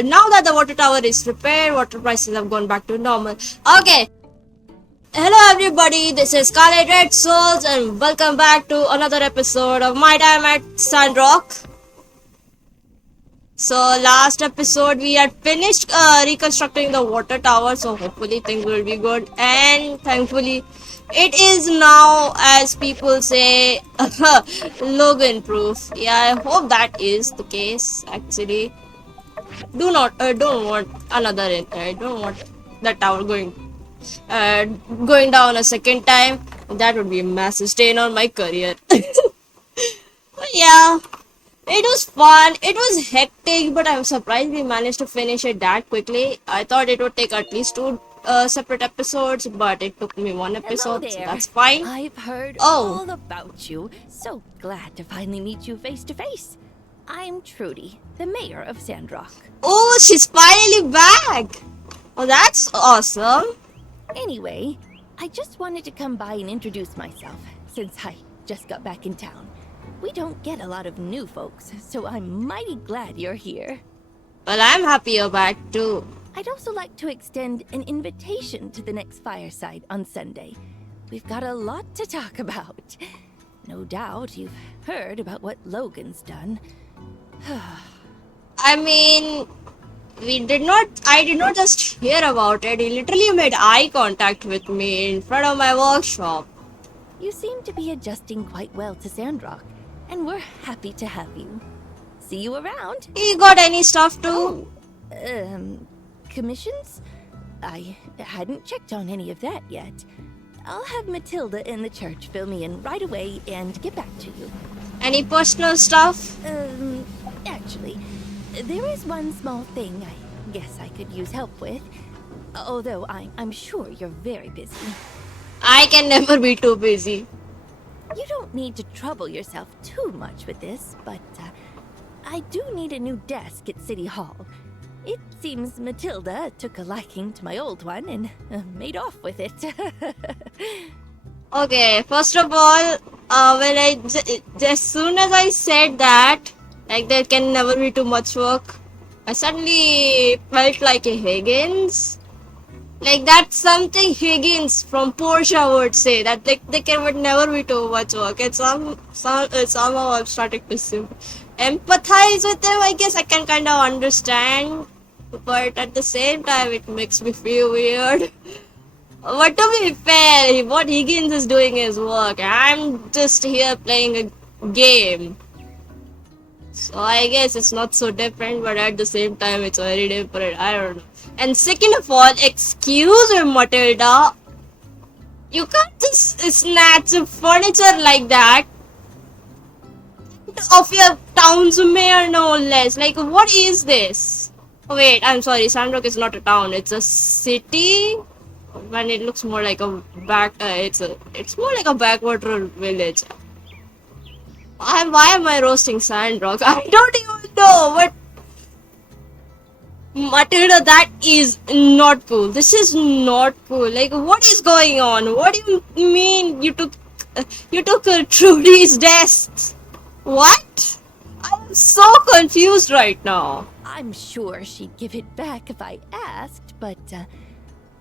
now that the water tower is repaired, water prices have gone back to normal. Okay. Hello everybody, this is Scarlet Red Souls and welcome back to another episode of my time at Sandrock. So last episode we had finished reconstructing the water tower, so hopefully things will be good, and thankfully it is now, as people say, Logan proof. Yeah, I hope that is the case actually. Don't want another I don't want the tower going down a second time. That would be a massive stain on my career. But yeah, it was fun. It was hectic, but I'm surprised we managed to finish it that quickly. I thought it would take at least two separate episodes, but it took me one episode, so that's fine. I've heard Oh. all about you. So glad to finally meet you face to face. I'm Trudy, the mayor of Sandrock. Oh, she's finally back! Oh, that's awesome. Anyway, I just wanted to come by and introduce myself, since I just got back in town. We don't get a lot of new folks, so I'm mighty glad you're here. Well, I'm happy you're back too. I'd also like to extend an invitation to the next fireside on Sunday. We've got a lot to talk about. No doubt you've heard about what Logan's done. I mean, I did not just hear about it. He literally made eye contact with me in front of my workshop. You seem to be adjusting quite well to Sandrock, and we're happy to have you. See you around. He got any stuff too? Commissions? I hadn't checked on any of that yet. I'll have Matilda in the church fill me in right away and get back to you. Any personal stuff? Actually, there is one small thing I guess I could use help with. Although I'm sure you're very busy. I can never be too busy. You don't need to trouble yourself too much with this, but I do need a new desk at City Hall. It seems Matilda took a liking to my old one and made off with it. Okay, first of all, as soon as I said that, like there can never be too much work, I suddenly felt like a Higgins. Like that's something Higgins from Porsche would say, that would never be too much work. It's somehow I'm starting to empathize with him. I guess I can kind of understand, but at the same time it makes me feel weird. But to be fair, what Higgins is doing is work. I'm just here playing a game. So I guess it's not so different, but at the same time it's very different. I don't know. And second of all, excuse me, Matilda. You can't just snatch furniture like that of your town's mayor, no less. Like, what is this? Oh, wait, I'm sorry. Sandrock is not a town. It's a city. When it looks more like a it's more like a backwater village. Why am I roasting Sandrock? I don't even know. But Matilda, that is not cool. This is not cool. Like, what is going on? What do you mean you took Trudy's desk? What? I'm so confused right now. I'm sure she'd give it back if I asked, but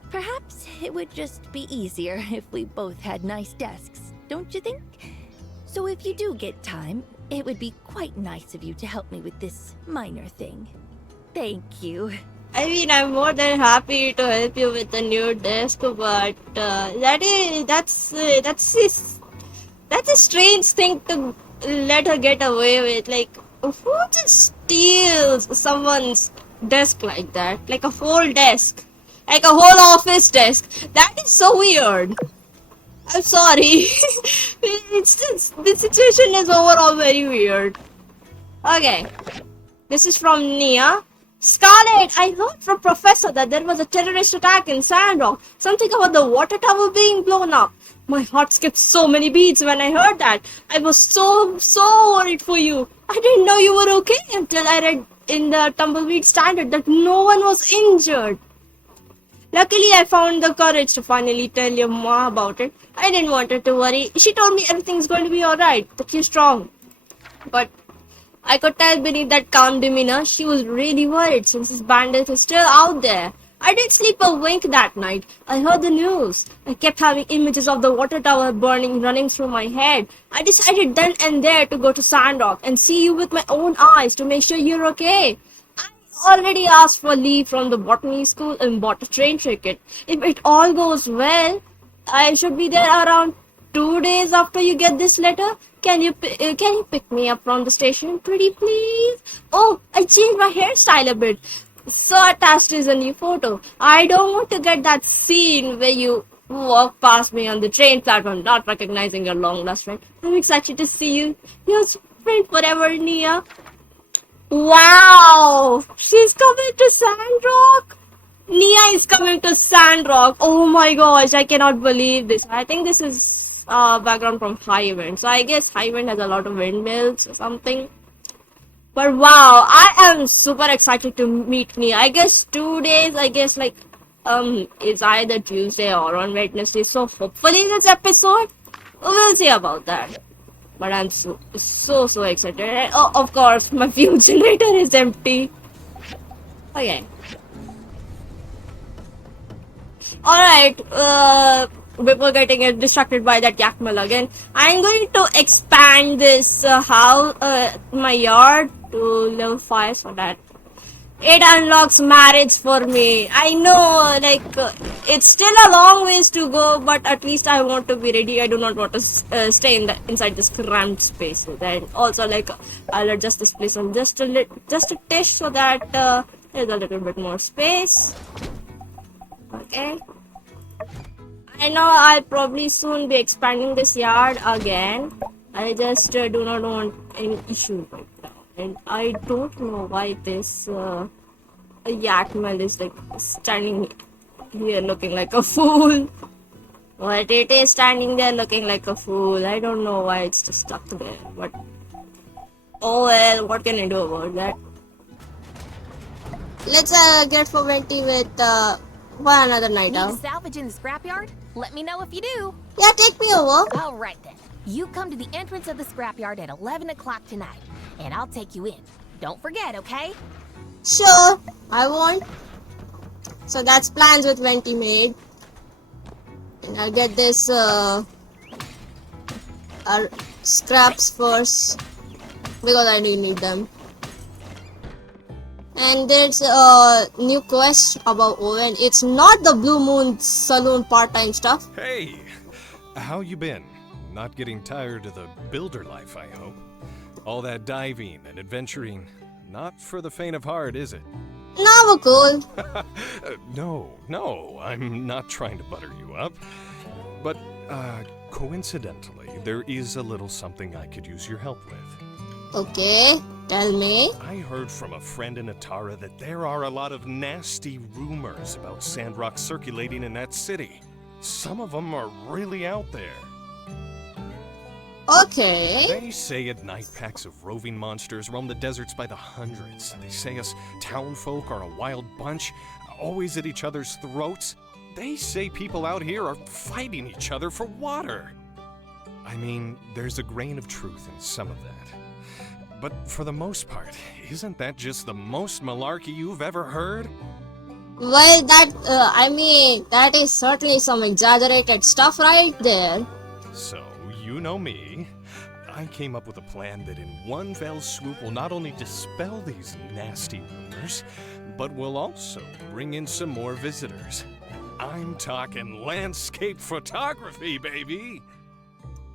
perhaps it would just be easier if we both had nice desks, don't you think? So if you do get time, it would be quite nice of you to help me with this minor thing. Thank you. I mean, I'm more than happy to help you with the new desk, but that's a strange thing to let her get away with. Like, who just steals someone's desk like that? Like a whole desk, like a whole office desk. That is so weird. I'm sorry. It's just, the situation is overall very weird. Okay, this is from Nia. Scarlet, I heard from Professor that there was a terrorist attack in Sandrock. Something about the water tower being blown up. My heart skipped so many beats when I heard that. I was so worried for you. I didn't know you were okay until I read in the Tumbleweed Standard that no one was injured. Luckily, I found the courage to finally tell your ma about it. I didn't want her to worry. She told me everything's going to be alright, that you're strong. But I could tell beneath that calm demeanor she was really worried since his bandit is still out there. I didn't sleep a wink that night. I heard the news. I kept having images of the water tower burning running through my head. I decided then and there to go to Sandrock and see you with my own eyes to make sure you're okay. I already asked for leave from the botany school and bought a train ticket. If it all goes well, I should be there around 2 days after you get this letter. Can you pick me up from the station, pretty please? Oh, I changed my hairstyle a bit. So attached is a new photo. I don't want to get that scene where you walk past me on the train platform, not recognizing your long lost friend. I'm excited to see you. Your friend forever, Nia. Wow! She's coming to Sandrock! Nia is coming to Sandrock. Oh my gosh, I cannot believe this. I think this is background from High Wind. So I guess High Wind has a lot of windmills or something. But wow, I am super excited to meet Nia. I guess 2 days, it's either Tuesday or on Wednesday. So hopefully this episode, we'll see about that. But I'm so excited. And, oh, of course, my fuel generator is empty. Okay. Alright, before getting distracted by that Yakmal again, I'm going to expand this house, my yard to level 5 so that it unlocks marriage for me. I know, it's still a long ways to go, but at least I want to be ready. I do not want to stay inside this cramped space. And also, I'll adjust this place on just a tish so that there's a little bit more space. Okay. I know I'll probably soon be expanding this yard again. I just do not want any issue right now. And I don't know why this Yakmal is standing here looking like a fool. But it is standing there looking like a fool. I don't know why it's just stuck there. But oh well, what can I do about that? Let's get for Venti with one another night out. Need salvage in the scrapyard? Let me know if you do. Yeah, take me over. All right then. You come to the entrance of the scrapyard at 11 o'clock tonight, and I'll take you in. Don't forget, okay? Sure, I won't. So that's plans with Venti made. And I'll get this our scraps first because I really need them. And there's a new quest about Owen. It's not the Blue Moon Saloon part-time stuff. Hey, how you been? Not getting tired of the builder life, I hope. All that diving and adventuring, not for the faint of heart, is it? No, we're cool. No, I'm not trying to butter you up. But, coincidentally, there is a little something I could use your help with. Okay, tell me. I heard from a friend in Atara that there are a lot of nasty rumors about Sandrock circulating in that city. Some of them are really out there. Okay. They say at night packs of roving monsters roam the deserts by the hundreds. They say us townfolk are a wild bunch, always at each other's throats. They say people out here are fighting each other for water. I mean, there's a grain of truth in some of that. But for the most part, isn't that just the most malarkey you've ever heard? Well, that is certainly some exaggerated stuff right there. So, you know me. I came up with a plan that in one fell swoop will not only dispel these nasty rumors, but will also bring in some more visitors. I'm talking landscape photography, baby!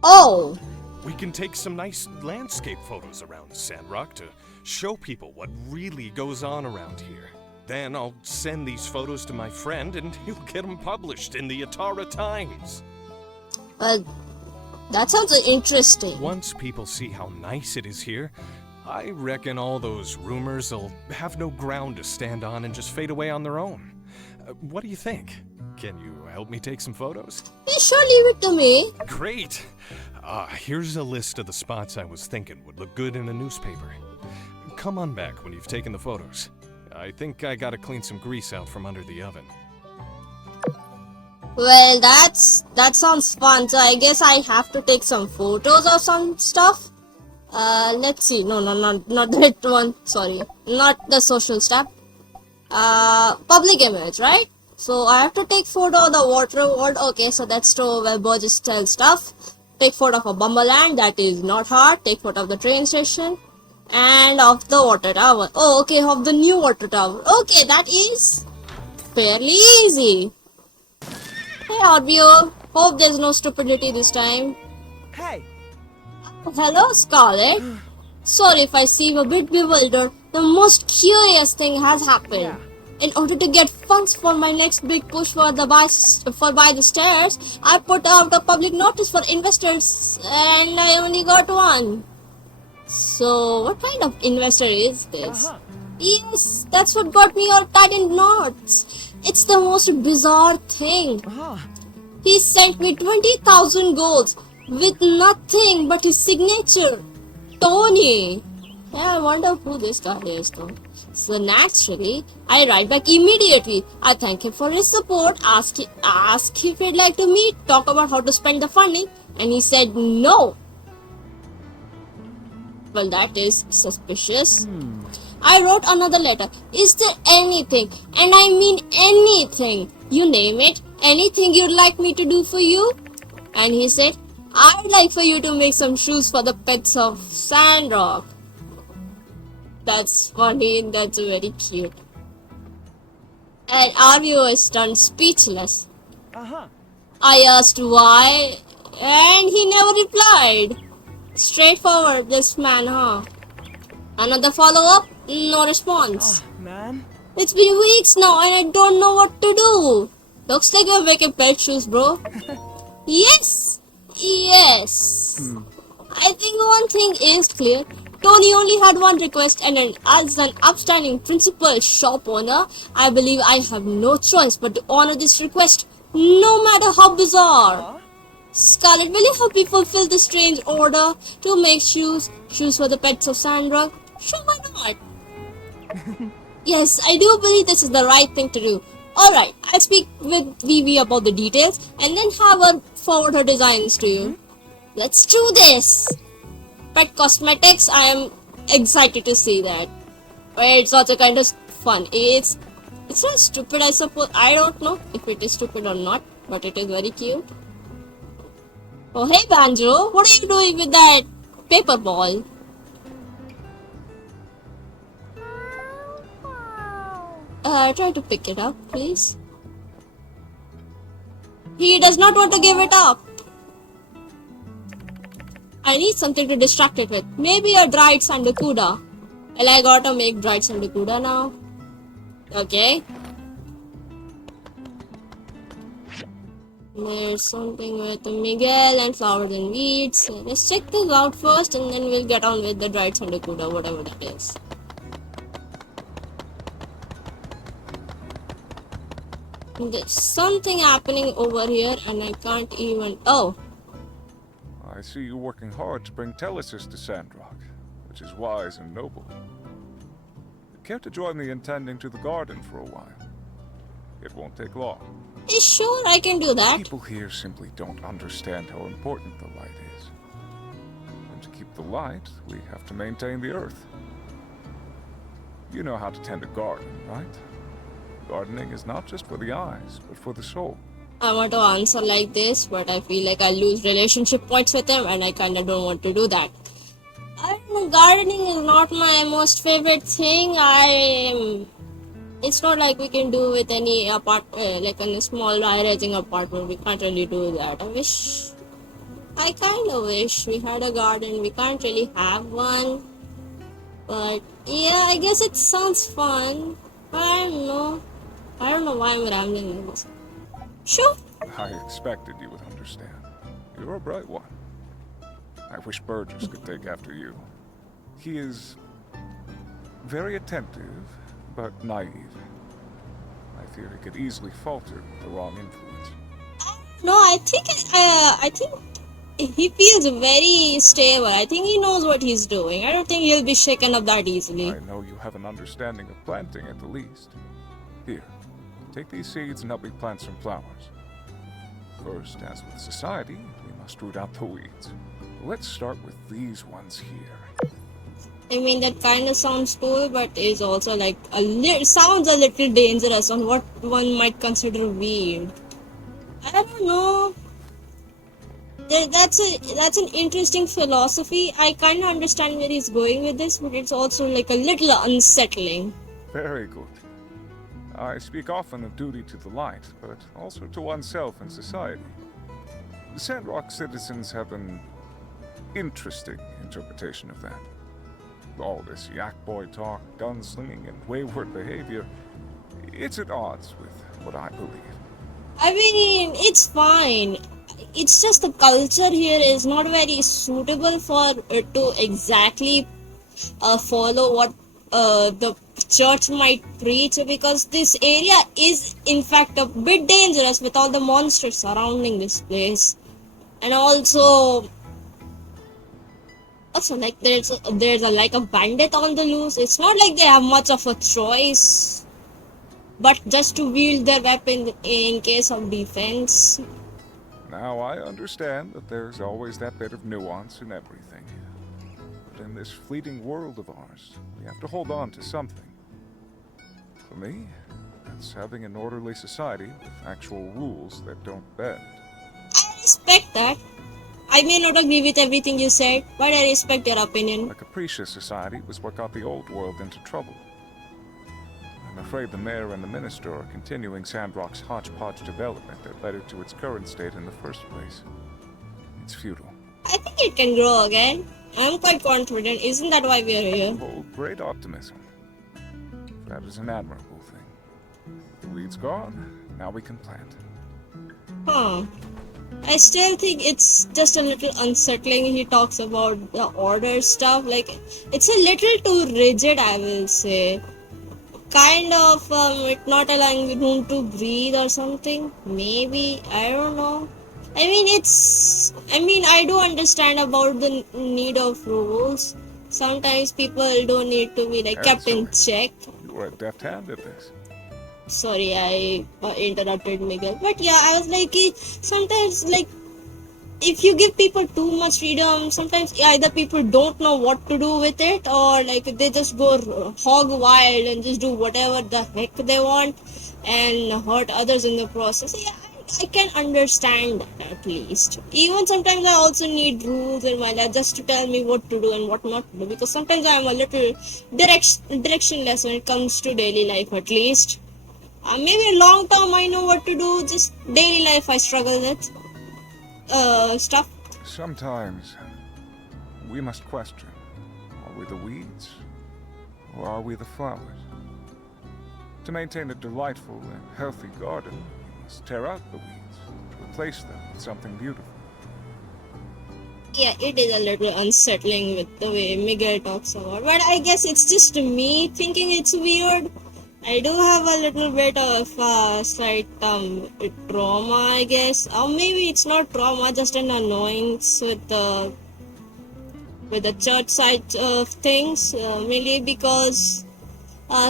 Oh! We can take some nice landscape photos around Sandrock to show people what really goes on around here. Then I'll send these photos to my friend and he'll get them published in the Atara Times. Well, that sounds interesting. Once people see how nice it is here, I reckon all those rumors will have no ground to stand on and just fade away on their own. What do you think? Can you help me take some photos? You sure leave it to me. Great! Here's a list of the spots I was thinking would look good in a newspaper. Come on back when you've taken the photos. I think I gotta clean some grease out from under the oven. Well, that sounds fun. So I guess I have to take some photos of some stuff. Let's see. No, not that one. Sorry, not the social step. Public image, right? So I have to take photo of the water world. Okay, so that's true. Where Burgess tells stuff. Take photo of a Bumberland. That is not hard. Take photo of the train station and of the water tower. Oh, okay, of the new water tower. Okay, that is fairly easy. Hey, Orbio. Hope there's no stupidity this time. Hey! Hello, Scarlet. Sorry if I seem a bit bewildered. The most curious thing has happened. Yeah. In order to get funds for my next big push for by the stairs, I put out a public notice for investors, and I only got one. So, what kind of investor is this? Yes, that's what got me all tied in knots. It's the most bizarre thing. He sent me 20,000 golds with nothing but his signature, Tony. Yeah, I wonder who this guy is though. So naturally, I write back immediately. I thank him for his support, ask if he'd like to meet, talk about how to spend the funding, and he said no. Well, that is suspicious. I wrote another letter. Is there anything, and I mean anything, you name it, anything you'd like me to do for you? And he said, I'd like for you to make some shoes for the pets of Sandrock. That's funny and that's very cute. And Arvio is stunned speechless. I asked why, and he never replied. Straightforward, this man, huh? Another follow-up? No response. Man? It's been weeks now and I don't know what to do. Looks like we're making pet shoes, bro. Yes! Yes! I think one thing is clear. Tony only had one request, and as an upstanding principal shop owner, I believe I have no choice but to honor this request, no matter how bizarre. Scarlet, will you help me fulfill this strange order to make shoes for the pets of Sandrock? Sure, why not? Yes, I do believe this is the right thing to do. Alright, I'll speak with Vivi about the details and then have her forward her designs to you. Let's do this! Pet cosmetics, I am excited to see that. It's also kind of fun. It's not stupid, I suppose. I don't know if it is stupid or not, but it is very cute. Oh, hey Banjo, what are you doing with that paper ball? Try to pick it up, please. He does not want to give it up. I need something to distract it with. Maybe a dried sandakuda. Well, I gotta make dried sandakuda now. Okay. There's something with Miguel and flowers and weeds. So let's check this out first and then we'll get on with the dried sandakuda, whatever that is. There's something happening over here and I can't even... Oh! I see you working hard to bring Telesis to Sandrock, which is wise and noble. Care to join me in tending to the garden for a while? It won't take long. Sure, I can do that. People here simply don't understand how important the light is. And to keep the light, we have to maintain the earth. You know how to tend a garden, right? Gardening is not just for the eyes, but for the soul. I want to answer like this, but I feel like I'll lose relationship points with him and I kinda don't want to do that. I don't know, gardening is not my most favorite thing. It's not like we can do with any like in a small high-rising apartment. We can't really do that. I kinda wish we had a garden. We can't really have one. But yeah, I guess it sounds fun. I don't know why I'm rambling like this. Sure. I expected you would understand. You're a bright one. I wish Burgess could take after you. He is very attentive, but naive. I fear he could easily falter with the wrong influence. No, I think he feels very stable. I think he knows what he's doing. I don't think he'll be shaken up that easily. I know you have an understanding of planting at the least. Here, take these seeds and help me plant some flowers. First, as with society, we must root out the weeds. Let's start with these ones here. I mean, that kind of sounds cool, but is also like sounds a little dangerous on what one might consider weird. I don't know. That's an interesting philosophy. I kind of understand where he's going with this, but it's also like a little unsettling. Very good. I speak often of duty to the light, but also to oneself and society. The Sandrock citizens have an interesting interpretation of that. All this yak boy talk, gunslinging, and wayward behavior, it's at odds with what I believe. I mean, it's fine. It's just the culture here is not very suitable for to exactly follow what the church might preach, because this area is in fact a bit dangerous with all the monsters surrounding this place. And also like there's a like a bandit on the loose. It's not like they have much of a choice but just to wield their weapon in case of defense. Now, I understand that there's always that bit of nuance in everything. But in this fleeting world of ours, we have to hold on to something. For me, that's having an orderly society with actual rules that don't bend. I respect that. I may not agree with everything you said, but I respect your opinion. A capricious society was what got the old world into trouble. I'm afraid the mayor and the minister are continuing Sandrock's hodgepodge development that led it to its current state in the first place. It's futile. I think it can grow again. I'm quite confident. Isn't that why we're here? Hold great optimism. That is an admirable thing. The weed's gone, now we can plant. Huh. I still think it's just a little unsettling. He talks about the order stuff. Like, it's a little too rigid, I will say. Kind of it not allowing room to breathe or something. Maybe, I don't know. I do understand about the need of rules. Sometimes people don't need to be like kept in check. You are a deft hand at this. Sorry, I interrupted Miguel. But yeah, I was like, sometimes like if you give people too much freedom, sometimes either people don't know what to do with it, or like they just go hog wild and just do whatever the heck they want and hurt others in the process. Yeah, I can understand that at least. Even sometimes I also need rules in my life just to tell me what to do and what not to do, because sometimes I'm a little directionless when it comes to daily life at least. Maybe long term I know what to do, just daily life I struggle with stuff. Sometimes we must question. Are we the weeds? Or are we the flowers? To maintain a delightful and healthy garden, you must tear out the weeds, replace them with something beautiful. Yeah, it is a little unsettling with the way Miguel talks about, but I guess it's just me thinking it's weird. I do have a little bit of slight trauma, I guess, or maybe it's not trauma, just an annoyance with the church side of things, mainly because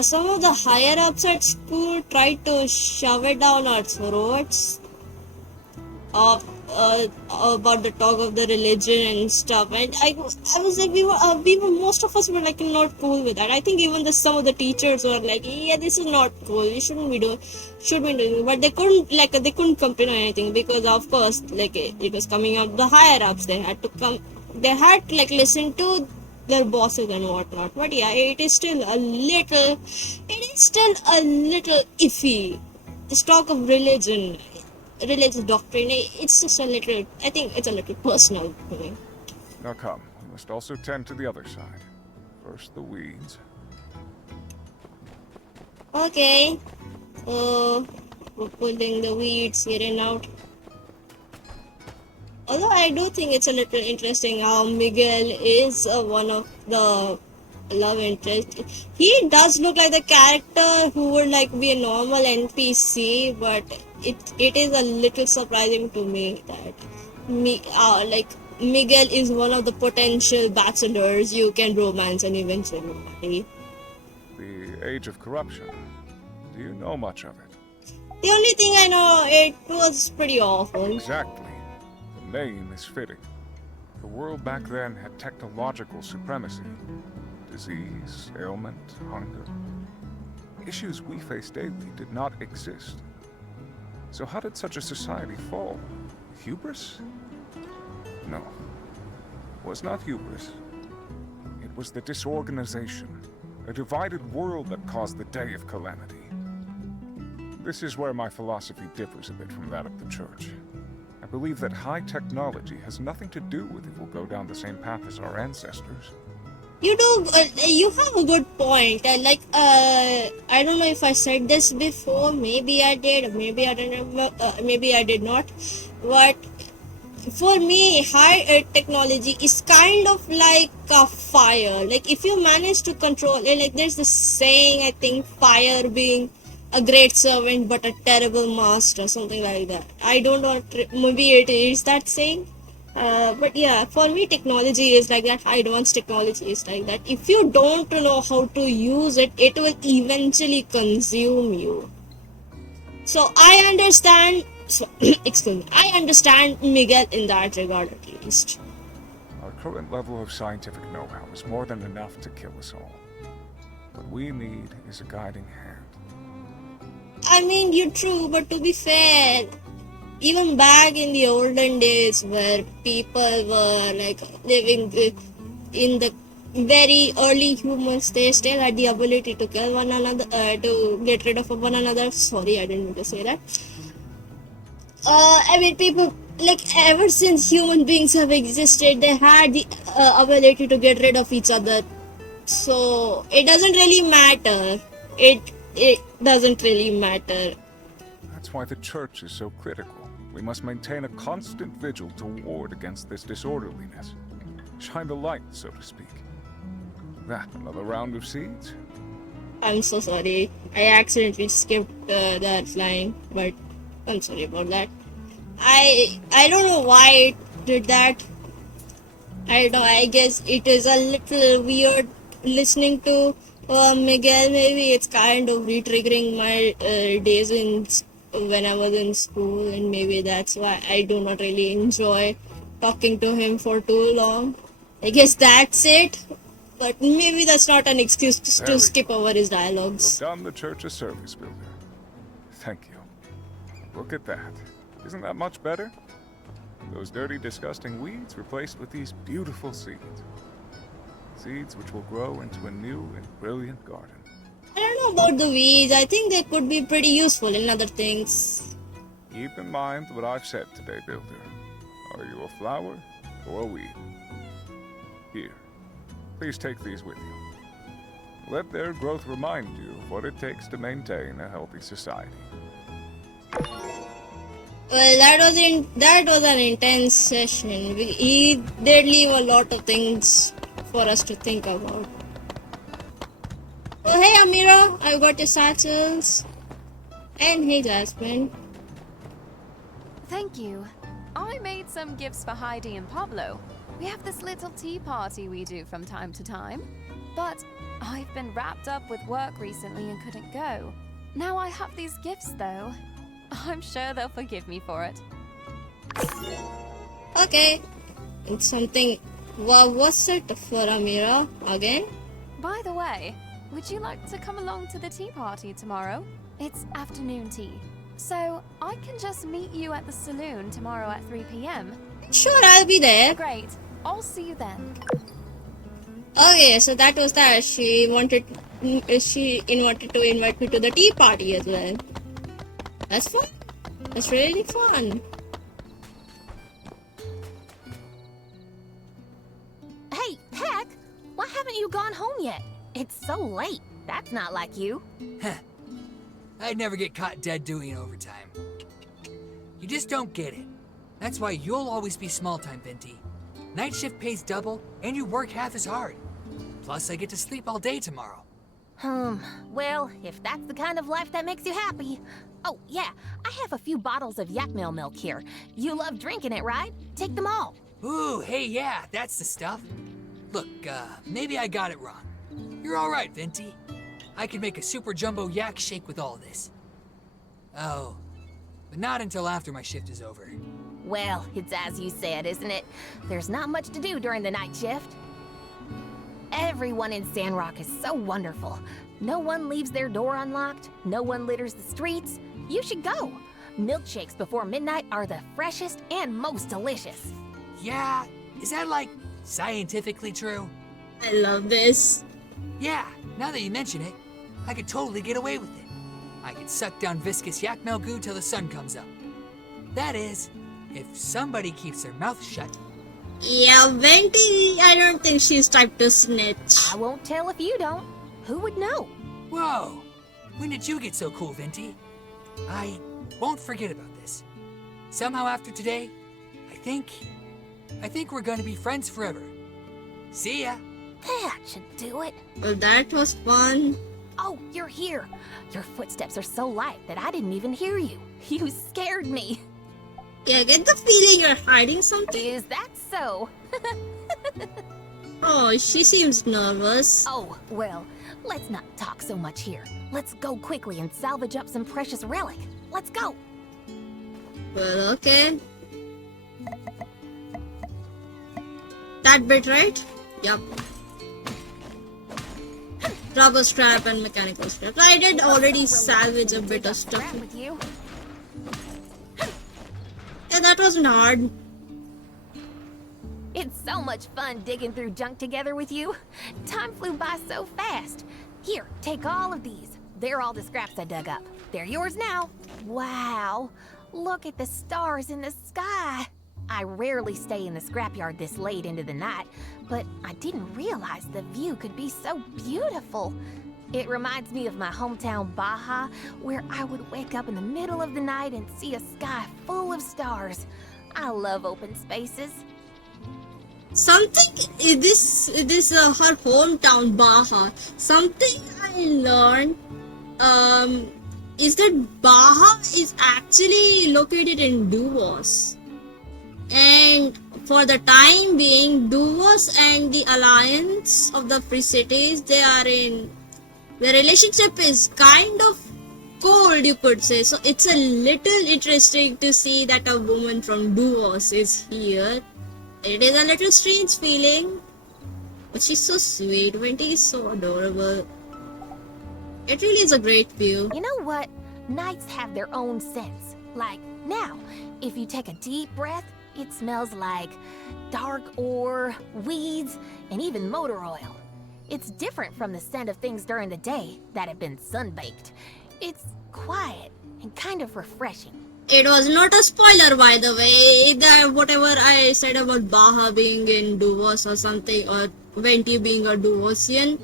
some of the higher ups at school tried to shove it down our throats of about the talk of the religion and stuff, and I was like, we were most of us were like not cool with that. I think even some of the teachers were like, yeah, this is not cool, we shouldn't be doing but they couldn't complain or anything, because of course like it was coming up the higher ups. They had to like listen to their bosses and whatnot. But yeah, it is still a little iffy, this talk of religious doctrine. It's just a little, I think it's a little personal to me. Now come, we must also tend to the other side. First the weeds. Okay, so we're pulling the weeds here and out. Although I do think it's a little interesting how Miguel is one of the love interest. He does look like the character who would like be a normal NPC, but it is a little surprising to me that Miguel is one of the potential bachelors you can romance and eventually marry. The age of corruption. Do you know much of it? The only thing I know, it was pretty awful. Exactly. The name is fitting. The world back then had technological supremacy. Disease, ailment, hunger. Issues we face daily did not exist. So how did such a society fall? Hubris? No. It was not hubris. It was the disorganization, a divided world that caused the day of calamity. This is where my philosophy differs a bit from that of the Church. I believe that high technology has nothing to do with if we'll go down the same path as our ancestors. You do. You have a good point. I don't know if I said this before. Maybe I did. Maybe I don't remember. Maybe I did not. But for me, high technology is kind of like a fire. Like if you manage to control it, like there's this saying, I think, fire being a great servant but a terrible master, something like that. I don't know, maybe it is that saying. But yeah, for me, technology is like that. Advanced technology is like that. If you don't know how to use it, it will eventually consume you. So I understand. So, excuse me. I understand Miguel in that regard, at least. Our current level of scientific know-how is more than enough to kill us all. What we need is a guiding hand. I mean, you're true, but to be fair, even back in the olden days where people were like living in the very early humans, they still had the ability to kill one another, to get rid of one another. Sorry, I didn't mean to say that. I mean, people, like, ever since human beings have existed, they had the ability to get rid of each other. So it doesn't really matter. It doesn't really matter. That's why the Church is so critical. We must maintain a constant vigil to ward against this disorderliness. Shine the light, so to speak. That another round of seeds? I'm so sorry. I accidentally skipped that line, but I'm sorry about that. I don't know why it did that. I don't know. I guess it is a little weird listening to Miguel. Maybe it's kind of re-triggering my days when I was in school, and maybe that's why I do not really enjoy talking to him for too long. I guess that's it. But maybe that's not an excuse to skip over his dialogues. You've done the Church a service, Builder. Thank you. Look at that. Isn't that much better? Those dirty, disgusting weeds replaced with these beautiful seeds. Seeds which will grow into a new and brilliant garden. I don't know about the weeds. I think they could be pretty useful in other things. Keep in mind what I've said today, Builder. Are you a flower or a weed? Here. Please take these with you. Let their growth remind you of what it takes to maintain a healthy society. Well, that was an intense session. He did leave a lot of things for us to think about. Oh, hey Amira, I got your satchels. And hey Jasmine. Thank you. I made some gifts for Heidi and Pablo. We have this little tea party we do from time to time. But I've been wrapped up with work recently and couldn't go. Now I have these gifts though. I'm sure they'll forgive me for it. Okay. It's something. What was it for Amira again? By the way, would you like to come along to the tea party tomorrow? It's afternoon tea. So I can just meet you at the saloon tomorrow at 3 p.m. Sure, I'll be there. Great. I'll see you then. Okay, so that was that. She wanted to invite me to the tea party as well. That's fun. That's really fun. Hey, Peck, why haven't you gone home yet? It's so late. That's not like you. I'd never get caught dead doing overtime. You just don't get it. That's why you'll always be small time, Venti. Night shift pays double, and you work half as hard. Plus, I get to sleep all day tomorrow. Well, if that's the kind of life that makes you happy. Oh, yeah, I have a few bottles of yak milk here. You love drinking it, right? Take them all. Ooh, hey, yeah, that's the stuff. Look, maybe I got it wrong. You're all right, Venti. I could make a super jumbo yak shake with all this. Oh, but not until after my shift is over. Well, it's as you said, isn't it? There's not much to do during the night shift. Everyone in Sandrock is so wonderful. No one leaves their door unlocked. No one litters the streets. You should go. Milkshakes before midnight are the freshest and most delicious. Yeah, is that like scientifically true? I love this. Yeah, now that you mention it, I could totally get away with it. I could suck down viscous yak milk goo till the sun comes up. That is, if somebody keeps their mouth shut. Yeah, Venti, I don't think she's type to snitch. I won't tell if you don't. Who would know? Whoa! When did you get so cool, Venti? I won't forget about this. Somehow after today, I think we're gonna be friends forever. See ya! That should do it. Well, that was fun. Oh, you're here. Your footsteps are so light that I didn't even hear you. You scared me. Yeah, I get the feeling you're hiding something. Is that so? Oh, she seems nervous. Oh, well, let's not talk so much here. Let's go quickly and salvage up some precious relic. Let's go. Well, okay. That bit, right? Yup. Rubber scrap and mechanical scrap. I did already salvage a bit of stuff. Scrap with you. Yeah, that wasn't hard. It's so much fun digging through junk together with you. Time flew by so fast. Here, take all of these. They're all the scraps I dug up. They're yours now. Wow, look at the stars in the sky. I rarely stay in the scrapyard this late into the night, but I didn't realize the view could be so beautiful. It reminds me of my hometown Baja, where I would wake up in the middle of the night and see a sky full of stars. I love open spaces. Something her hometown Baja. Something I learned is that Baja is actually located in Duvos. And for the time being, Duvos and the Alliance of the Free Cities, their relationship is kind of cold, you could say. So it's a little interesting to see that a woman from Duvos is here. It is a little strange feeling, but she's so sweet. Venti is so adorable. It really is a great view. You know what? Nights have their own scents. Like now, if you take a deep breath, it smells like dark ore, weeds, and even motor oil. It's different from the scent of things during the day that have been sunbaked. It's quiet and kind of refreshing. It was not a spoiler, by the way. Whatever I said about Baja being in Duvos or something, or Venti being a Duvosian,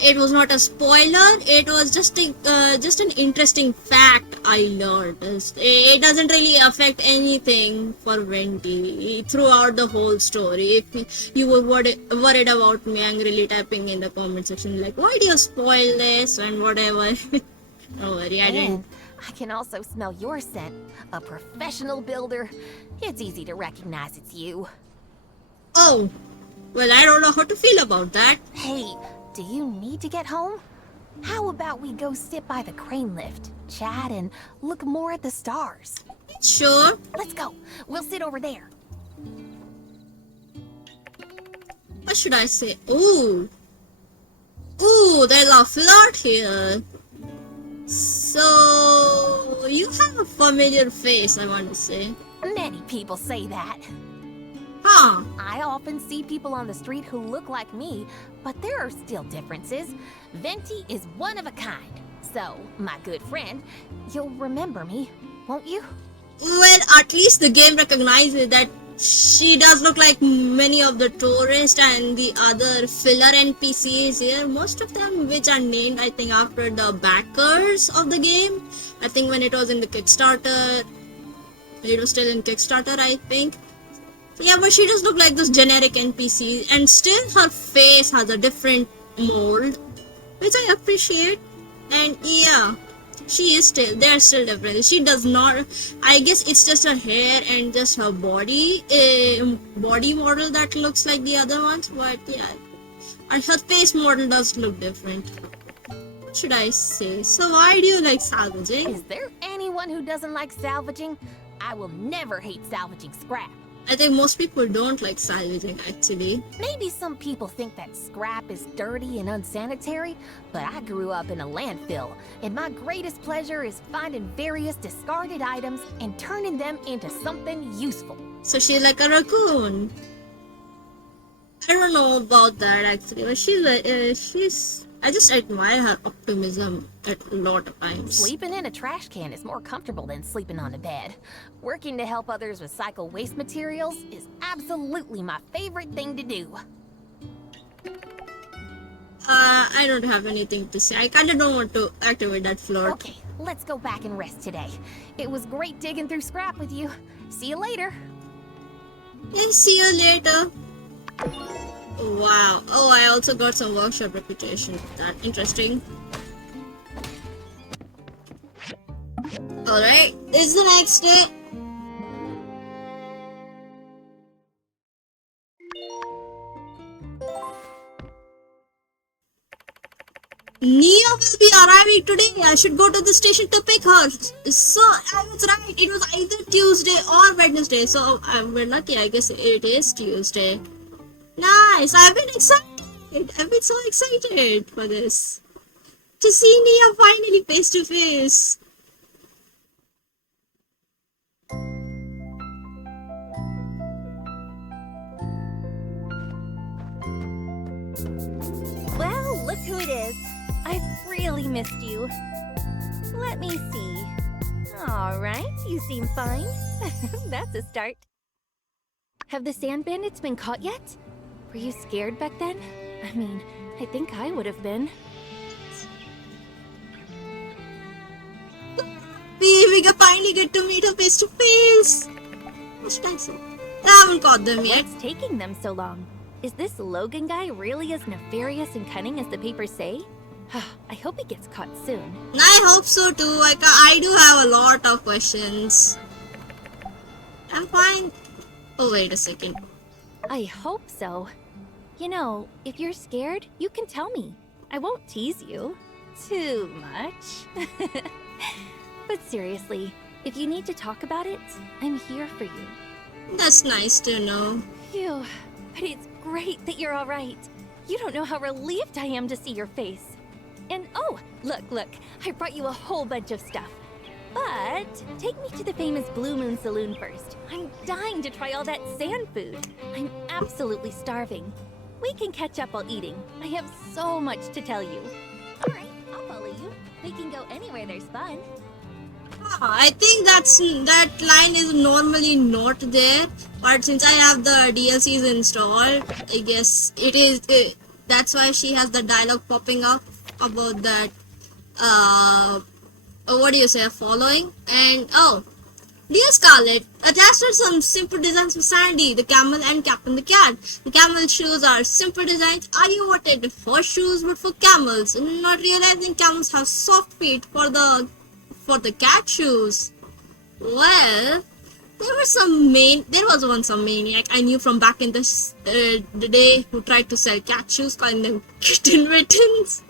it was not a spoiler. It was just an interesting fact I learned. It doesn't really affect anything for Venti throughout the whole story. If you were worried about me angrily typing in the comment section like, why do you spoil this and whatever. Don't worry, I didn't. And I can also smell your scent. A professional builder. It's easy to recognize it's you. Oh, well, I don't know how to feel about that. Hey, do you need to get home? How about we go sit by the crane lift, chat, and look more at the stars? Sure. Let's go. We'll sit over there. What should I say? Ooh, there's a flirt here. So, you have a familiar face, I want to say. Many people say that. Huh. I often see people on the street who look like me, but there are still differences. Venti is one of a kind. So, my good friend, you'll remember me, won't you? Well, at least the game recognizes that she does look like many of the tourists and the other filler NPCs here. Most of them which are named, I think, after the backers of the game. I think when it was in the Kickstarter, it was still in Kickstarter, I think. Yeah, but she does look like this generic NPC, and still her face has a different mold, which I appreciate. And yeah, they're still different. She does not, I guess it's just her hair and just her body model that looks like the other ones, but yeah, and her face model does look different. What should I say? So why do you like salvaging? Is there anyone who doesn't like salvaging? I will never hate salvaging scrap. I think most people don't like salvaging actually. Maybe some people think that scrap is dirty and unsanitary, but I grew up in a landfill, and my greatest pleasure is finding various discarded items and turning them into something useful. So she's like a raccoon. I don't know about that actually, but she's. I just admire her optimism at a lot of times. Sleeping in a trash can is more comfortable than sleeping on a bed. Working to help others recycle waste materials is absolutely my favorite thing to do. I don't have anything to say. I kinda don't want to activate that floor. Okay, let's go back and rest today. It was great digging through scrap with you. See you later. Yeah, see you later. Wow. Oh, I also got some workshop reputation. That interesting. Alright, it's the next day. Nia will be arriving today. I should go to the station to pick her. So, I was right. It was either Tuesday or Wednesday. So, we're lucky. I guess it is Tuesday. Nice. I've been excited. I've been so excited for this. To see Nia finally face to face. Well, look who it is. I've really missed you. Let me see. All right, you seem fine. That's a start. Have the sand bandits been caught yet? Were you scared back then? I mean, I think I would have been. We can finally get to meet her face to face. What's that so? I haven't caught them yet. What's taking them so long? Is this Logan guy really as nefarious and cunning as the papers say? I hope he gets caught soon. I hope so too. I do have a lot of questions. I'm fine. Oh, wait a second. I hope so. You know, if you're scared, you can tell me. I won't tease you. Too much. But seriously, if you need to talk about it, I'm here for you. That's nice to know. Phew. But it's great that you're all right. You don't know how relieved I am to see your face. And oh, look, I brought you a whole bunch of stuff. But take me to the famous Blue Moon Saloon first. I'm dying to try all that sand food. I'm absolutely starving. We can catch up while eating. I have so much to tell you. All right, I'll follow you. We can go anywhere there's fun. I think that line is normally not there, but since I have the DLCs installed, I guess it is. That's why she has the dialogue popping up about that. What do you say? Following and oh, dear Scarlet, attached are some simple designs for Sandy, the camel, and Captain the cat. The camel shoes are simple designs. Are you wanted for shoes but for camels? Not realizing camels have soft feet for the cat shoes. Well, there was once some maniac I knew from back in the day who tried to sell cat shoes, calling them kitten mittens.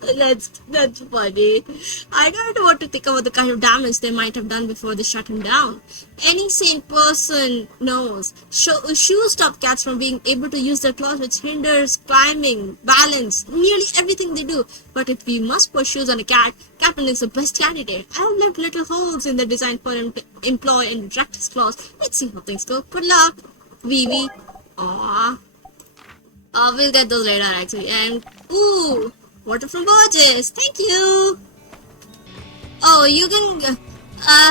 That's funny. I don't know what to think about the kind of damage they might have done before they shut him down. Any sane person knows shoes stop cats from being able to use their claws, which hinders climbing, balance, nearly everything they do. But if we must put shoes on a cat, Captain is the best candidate. I've left little holes in the design for him to employ and direct his claws. Let's see how things go. Good luck, Vivi. Aww. We'll get those later actually. And ooh, water from Burgess. Thank you. Oh, you can.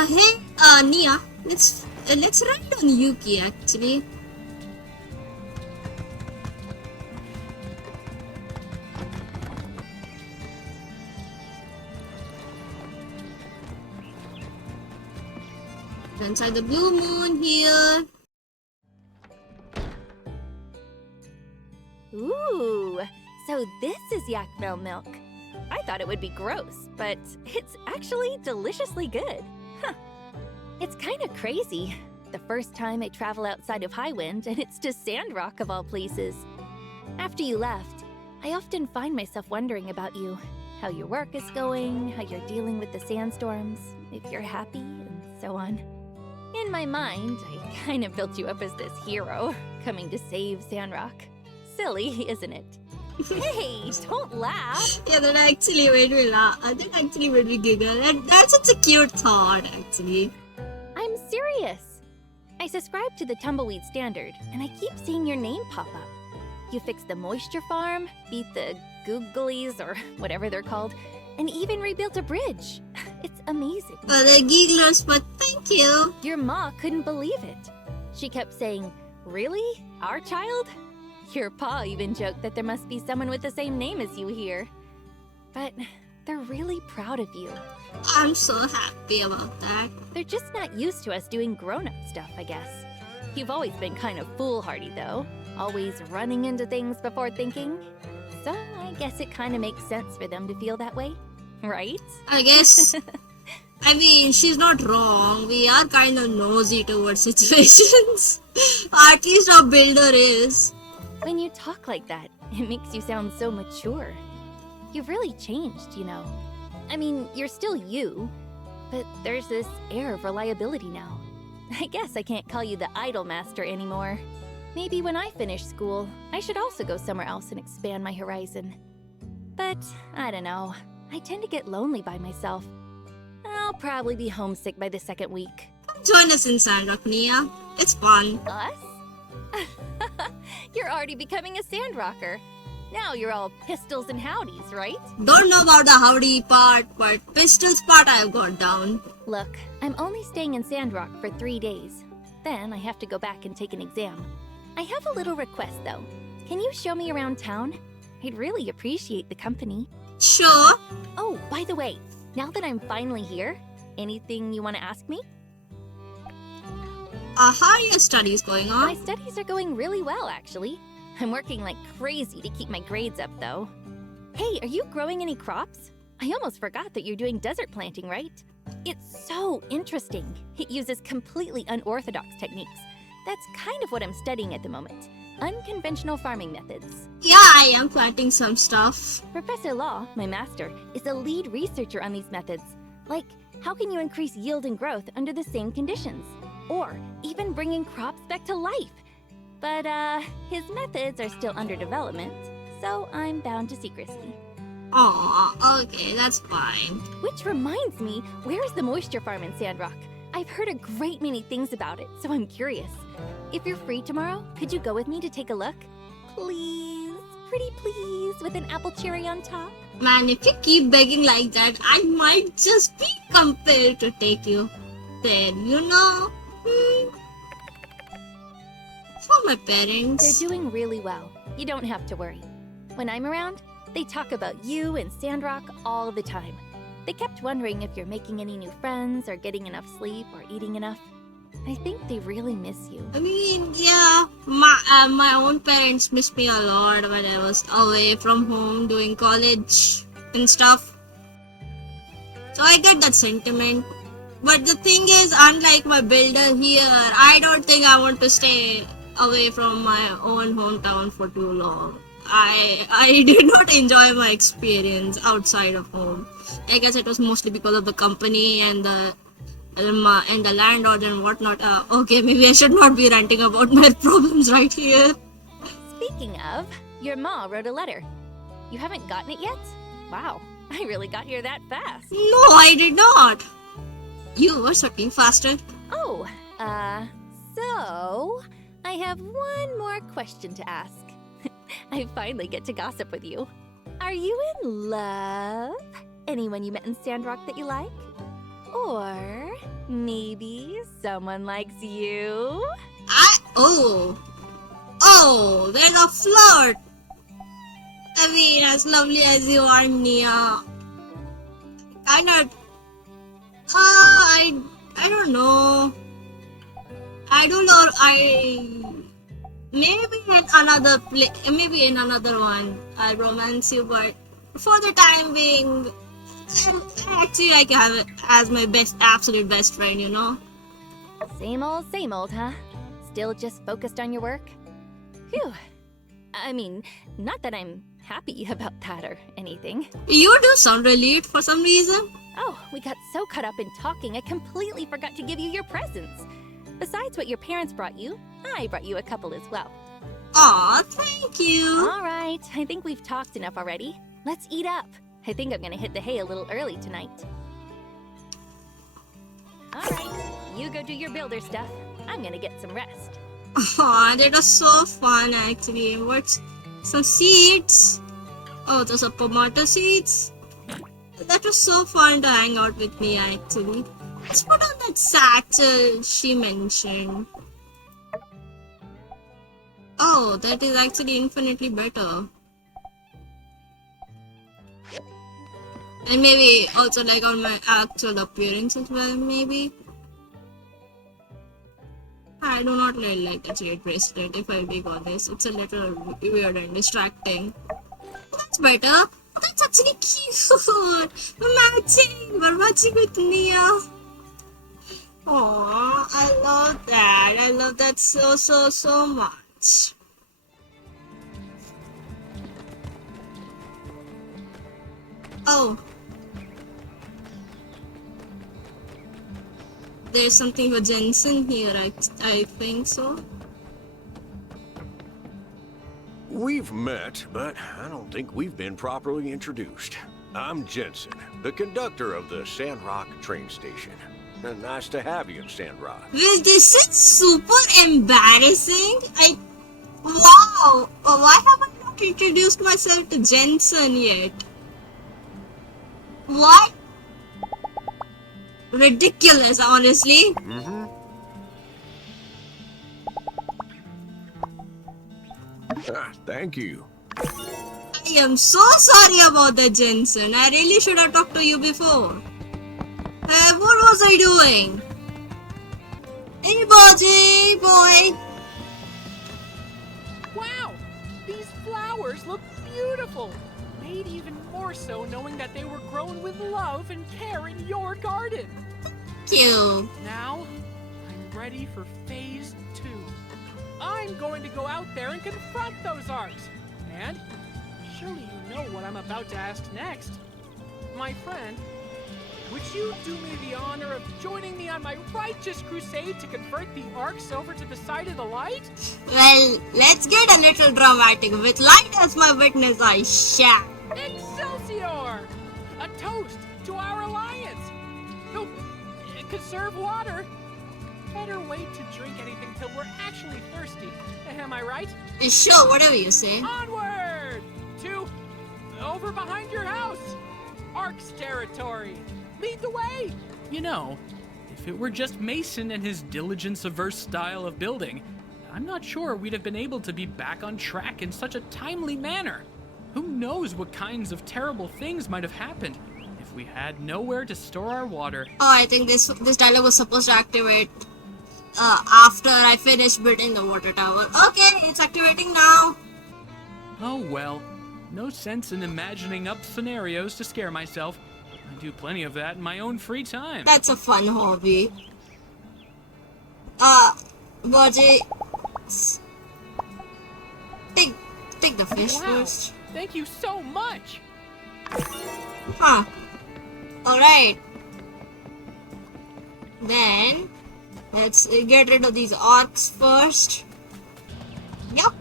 Hey, Nia. Let's ride on Yuki actually. Inside the blue moon here. Ooh, so this is yak milk. I thought it would be gross, but it's actually deliciously good. Huh. It's kind of crazy. The first time I travel outside of Highwind, and it's to Sandrock of all places. After you left, I often find myself wondering about you. How your work is going, how you're dealing with the sandstorms, if you're happy and so on. In my mind, I kind of built you up as this hero, coming to save Sandrock. Silly, isn't it? Hey, don't laugh! Yeah, that actually made me laugh. That actually made me giggle. That's such a cute thought, actually. I'm serious. I subscribe to the Tumbleweed Standard, and I keep seeing your name pop up. You fixed the moisture farm, beat the googlies, or whatever they're called, and even rebuilt a bridge. It's amazing. The gigglers, but thank you. Your ma couldn't believe it. She kept saying, "Really? Our child?" Your pa even joked that there must be someone with the same name as you here. But they're really proud of you. I'm so happy about that. They're just not used to us doing grown-up stuff, I guess. You've always been kind of foolhardy, though. Always running into things before thinking. So I guess it kind of makes sense for them to feel that way, right? I guess. I mean, she's not wrong. We are kind of nosy towards situations. At least our builder is. When you talk like that, it makes you sound so mature. You've really changed, you know. I mean, you're still you, but there's this air of reliability now. I guess I can't call you the idol master anymore. Maybe when I finish school, I should also go somewhere else and expand my horizon. But, I don't know. I tend to get lonely by myself. I'll probably be homesick by the second week. Join us in Sandrock, Nia. It's fun. Us? You're already becoming a Sandrocker. Now you're all pistols and howdies, right? Don't know about the howdy part, but pistols part I've got down. Look, I'm only staying in Sandrock for 3 days. Then I have to go back and take an exam. I have a little request, though. Can you show me around town? I'd really appreciate the company. Sure. Oh, by the way, now that I'm finally here, anything you want to ask me? How are your studies going My on? studies are going really well, actually. I'm working like crazy to keep my grades up, though. Hey, are you growing any crops? I almost forgot that you're doing desert planting, right? It's so interesting. It uses completely unorthodox techniques. That's kind of what I'm studying at the moment. Unconventional farming methods. Yeah, I am planting some stuff. Professor Law, my master, is a lead researcher on these methods. Like, how can you increase yield and growth under the same conditions? Or even bringing crops back to life. But, his methods are still under development, so I'm bound to secrecy. Aw, okay, that's fine. Which reminds me, where is the moisture farm in Sandrock? I've heard a great many things about it, so I'm curious. If you're free tomorrow, could you go with me to take a look? Please, pretty please, with an apple cherry on top. Man, if you keep begging like that, I might just be compelled to take you there, you know? For my parents. They're doing really well. You don't have to worry. When I'm around, they talk about you and Sandrock all the time. They kept wondering if you're making any new friends or getting enough sleep or eating enough. I think they really miss you. I mean, yeah, my own parents miss me a lot when I was away from home doing college and stuff. So I get that sentiment. But the thing is, unlike my builder here, I don't think I want to stay away from my own hometown for too long. I did not enjoy my experience outside of home. I guess it was mostly because of the company and the landlord and whatnot. Okay, maybe I should not be ranting about my problems right here. Speaking of, your ma wrote a letter. You haven't gotten it yet? Wow, I really got here that fast. No, I did not. You were certainly faster. Oh, so I have one more question to ask. I finally get to gossip with you. Are you in love? Anyone you met in Sandrock that you like? Or maybe someone likes you? Oh, there's a flirt. I mean, as lovely as you are, Nia. I don't know. Maybe in another one, I'll romance you, but for the time being, I actually like to have it as my absolute best friend, you know? Same old, huh? Still just focused on your work? Phew. I mean, not that I'm happy about that or anything. You do sound relieved for some reason. Oh, we got so caught up in talking, I completely forgot to give you your presents. Besides what your parents brought you, I brought you a couple as well. Aw, thank you. All right, I think we've talked enough already. Let's eat up. I think I'm gonna hit the hay a little early tonight. All right, you go do your builder stuff. I'm gonna get some rest. Aw, that was so fun actually. What's some seeds? Oh, those are tomato seeds. That was so fun to hang out with me actually. Let's put on that satchel she mentioned. Oh, that is actually infinitely better. And maybe also like on my actual appearance as well, maybe. I do not really like the jade bracelet, if I'll be honest. It's a little weird and distracting. That's better. That's actually cute. We're matching with Nia. Aww, I love that. I love that so much. Oh. There's something for Jensen here, I think so. We've met, but I don't think we've been properly introduced. I'm Jensen, the conductor of the Sandrock train station. Nice to have you in Sandrock. Well, this is super embarrassing. Wow. Why have I not introduced myself to Jensen yet? What? Ridiculous, honestly. Thank you. I am so sorry about that, Jensen. I really should have talked to you before. What was I doing? Hey, Boji, boy. Wow! These flowers look beautiful! Made even more so knowing that they were grown with love and care in your garden! Cute. Now, I'm ready for phase 2. I'm going to go out there and confront those arcs! And, surely you know what I'm about to ask next. My friend, would you do me the honor of joining me on my righteous crusade to convert the arcs over to the side of the light? Well, let's get a little dramatic. With light as my witness, I shall. Excelsior! A toast to our alliance! No, conserve water. Better wait to drink anything till we're actually thirsty. Am I right? Sure, whatever you say. Onward! To over behind your house! Ark's territory! Lead the way! You know, if it were just Mason and his diligence-averse style of building, I'm not sure we'd have been able to be back on track in such a timely manner. Who knows what kinds of terrible things might have happened if we had nowhere to store our water. Oh, I think this dialogue was supposed to activate after I finished building the water tower. Okay, it's activating now. Oh well, no sense in imagining up scenarios to scare myself. I do plenty of that in my own free time. That's a fun hobby. Boji, take the fish Wow, first. thank you so much! Huh. Alright. Then, let's get rid of these orcs first. Yup.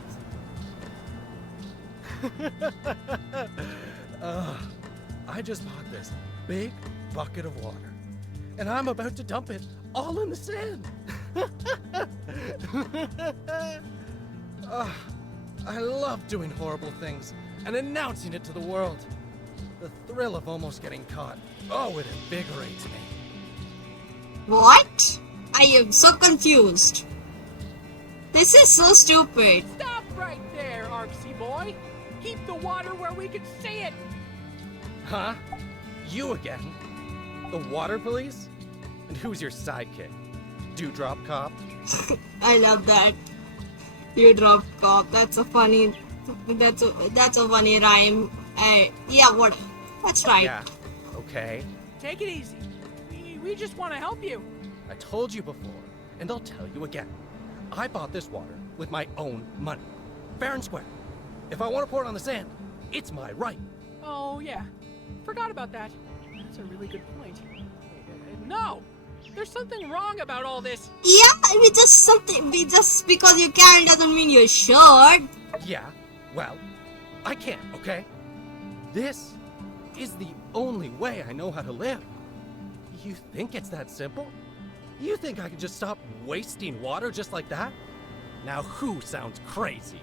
I just bought this big bucket of water, and I'm about to dump it all in the sand. I love doing horrible things and announcing it to the world. The thrill of almost getting caught. Oh, it invigorates me. What? I am so confused. This is so stupid. Stop right there, Arksy boy! Keep the water where we can see it! Huh? You again? The water police? And who's your sidekick? Dewdrop Cop? I love that. You drop cop. That's a funny rhyme. Yeah, whatever. That's right. Yeah, okay. Take it easy. We just want to help you. I told you before, and I'll tell you again. I bought this water with my own money. Fair and square. If I want to pour it on the sand, it's my right. Oh, yeah. Forgot about that. That's a really good point. No! There's something wrong about all this. Yeah, we just because you can doesn't mean you should. Yeah, well, I can't, okay? This is the only way I know how to live. You think it's that simple? You think I can just stop wasting water just like that? Now who sounds crazy?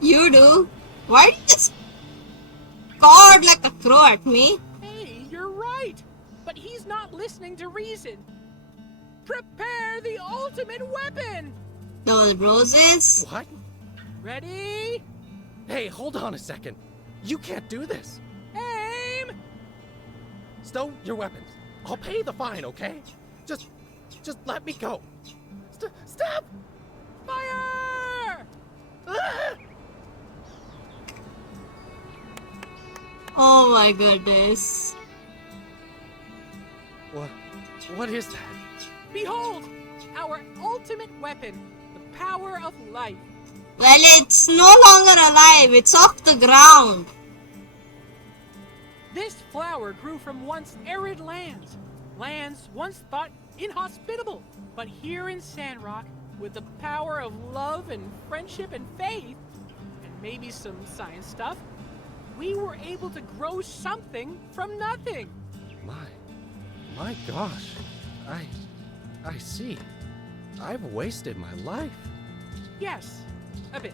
You do. Why did you just guard like a crow at me? Hey, you're right. But he's not listening to reason. Prepare the ultimate weapon! Those roses? What? Ready? Hey, hold on a second. You can't do this. Aim! Stow your weapons. I'll pay the fine, okay? Just let me go. Stop! Fire! Ah! Oh my goodness. What is that? Behold, our ultimate weapon, the power of life. Well, it's no longer alive. It's off the ground. This flower grew from once arid lands. Lands once thought inhospitable. But here in Sandrock, with the power of love and friendship and faith, and maybe some science stuff, we were able to grow something from nothing. My gosh. I see. I've wasted my life. Yes, a bit.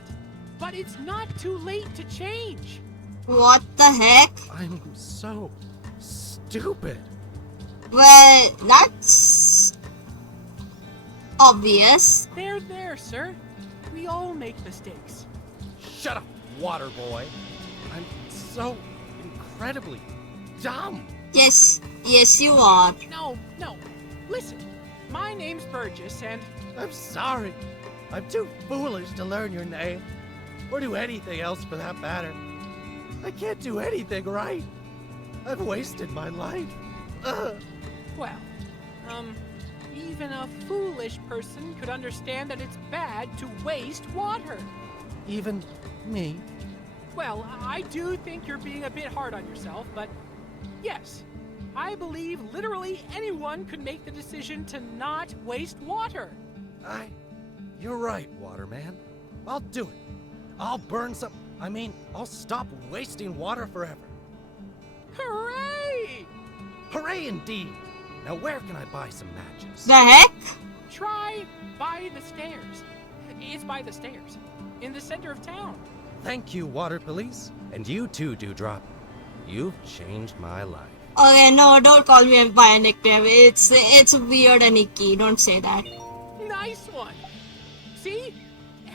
But it's not too late to change. What the heck? I'm so stupid. Well, that's obvious. There, sir. We all make mistakes. Shut up, water boy. I'm so incredibly dumb. Yes, you are. No. Listen, my name's Burgess, and I'm sorry. I'm too foolish to learn your name, or do anything else for that matter. I can't do anything right. I've wasted my life. Ugh. well, even a foolish person could understand that it's bad to waste water. Even me. Well, I do think you're being a bit hard on yourself, but yes, I believe literally anyone could make the decision to not waste water. You're right, Waterman. I'll do it. I'll burn some. I'll stop wasting water forever. Hooray! Hooray indeed! Now where can I buy some matches? The heck? Try by the stairs. It's by the stairs, in the center of town. Thank you, Water Police. And you too, Dewdrop. You've changed my life. Okay, no, don't call me by a nickname. It's weird and icky. Don't say that. Nice one. See?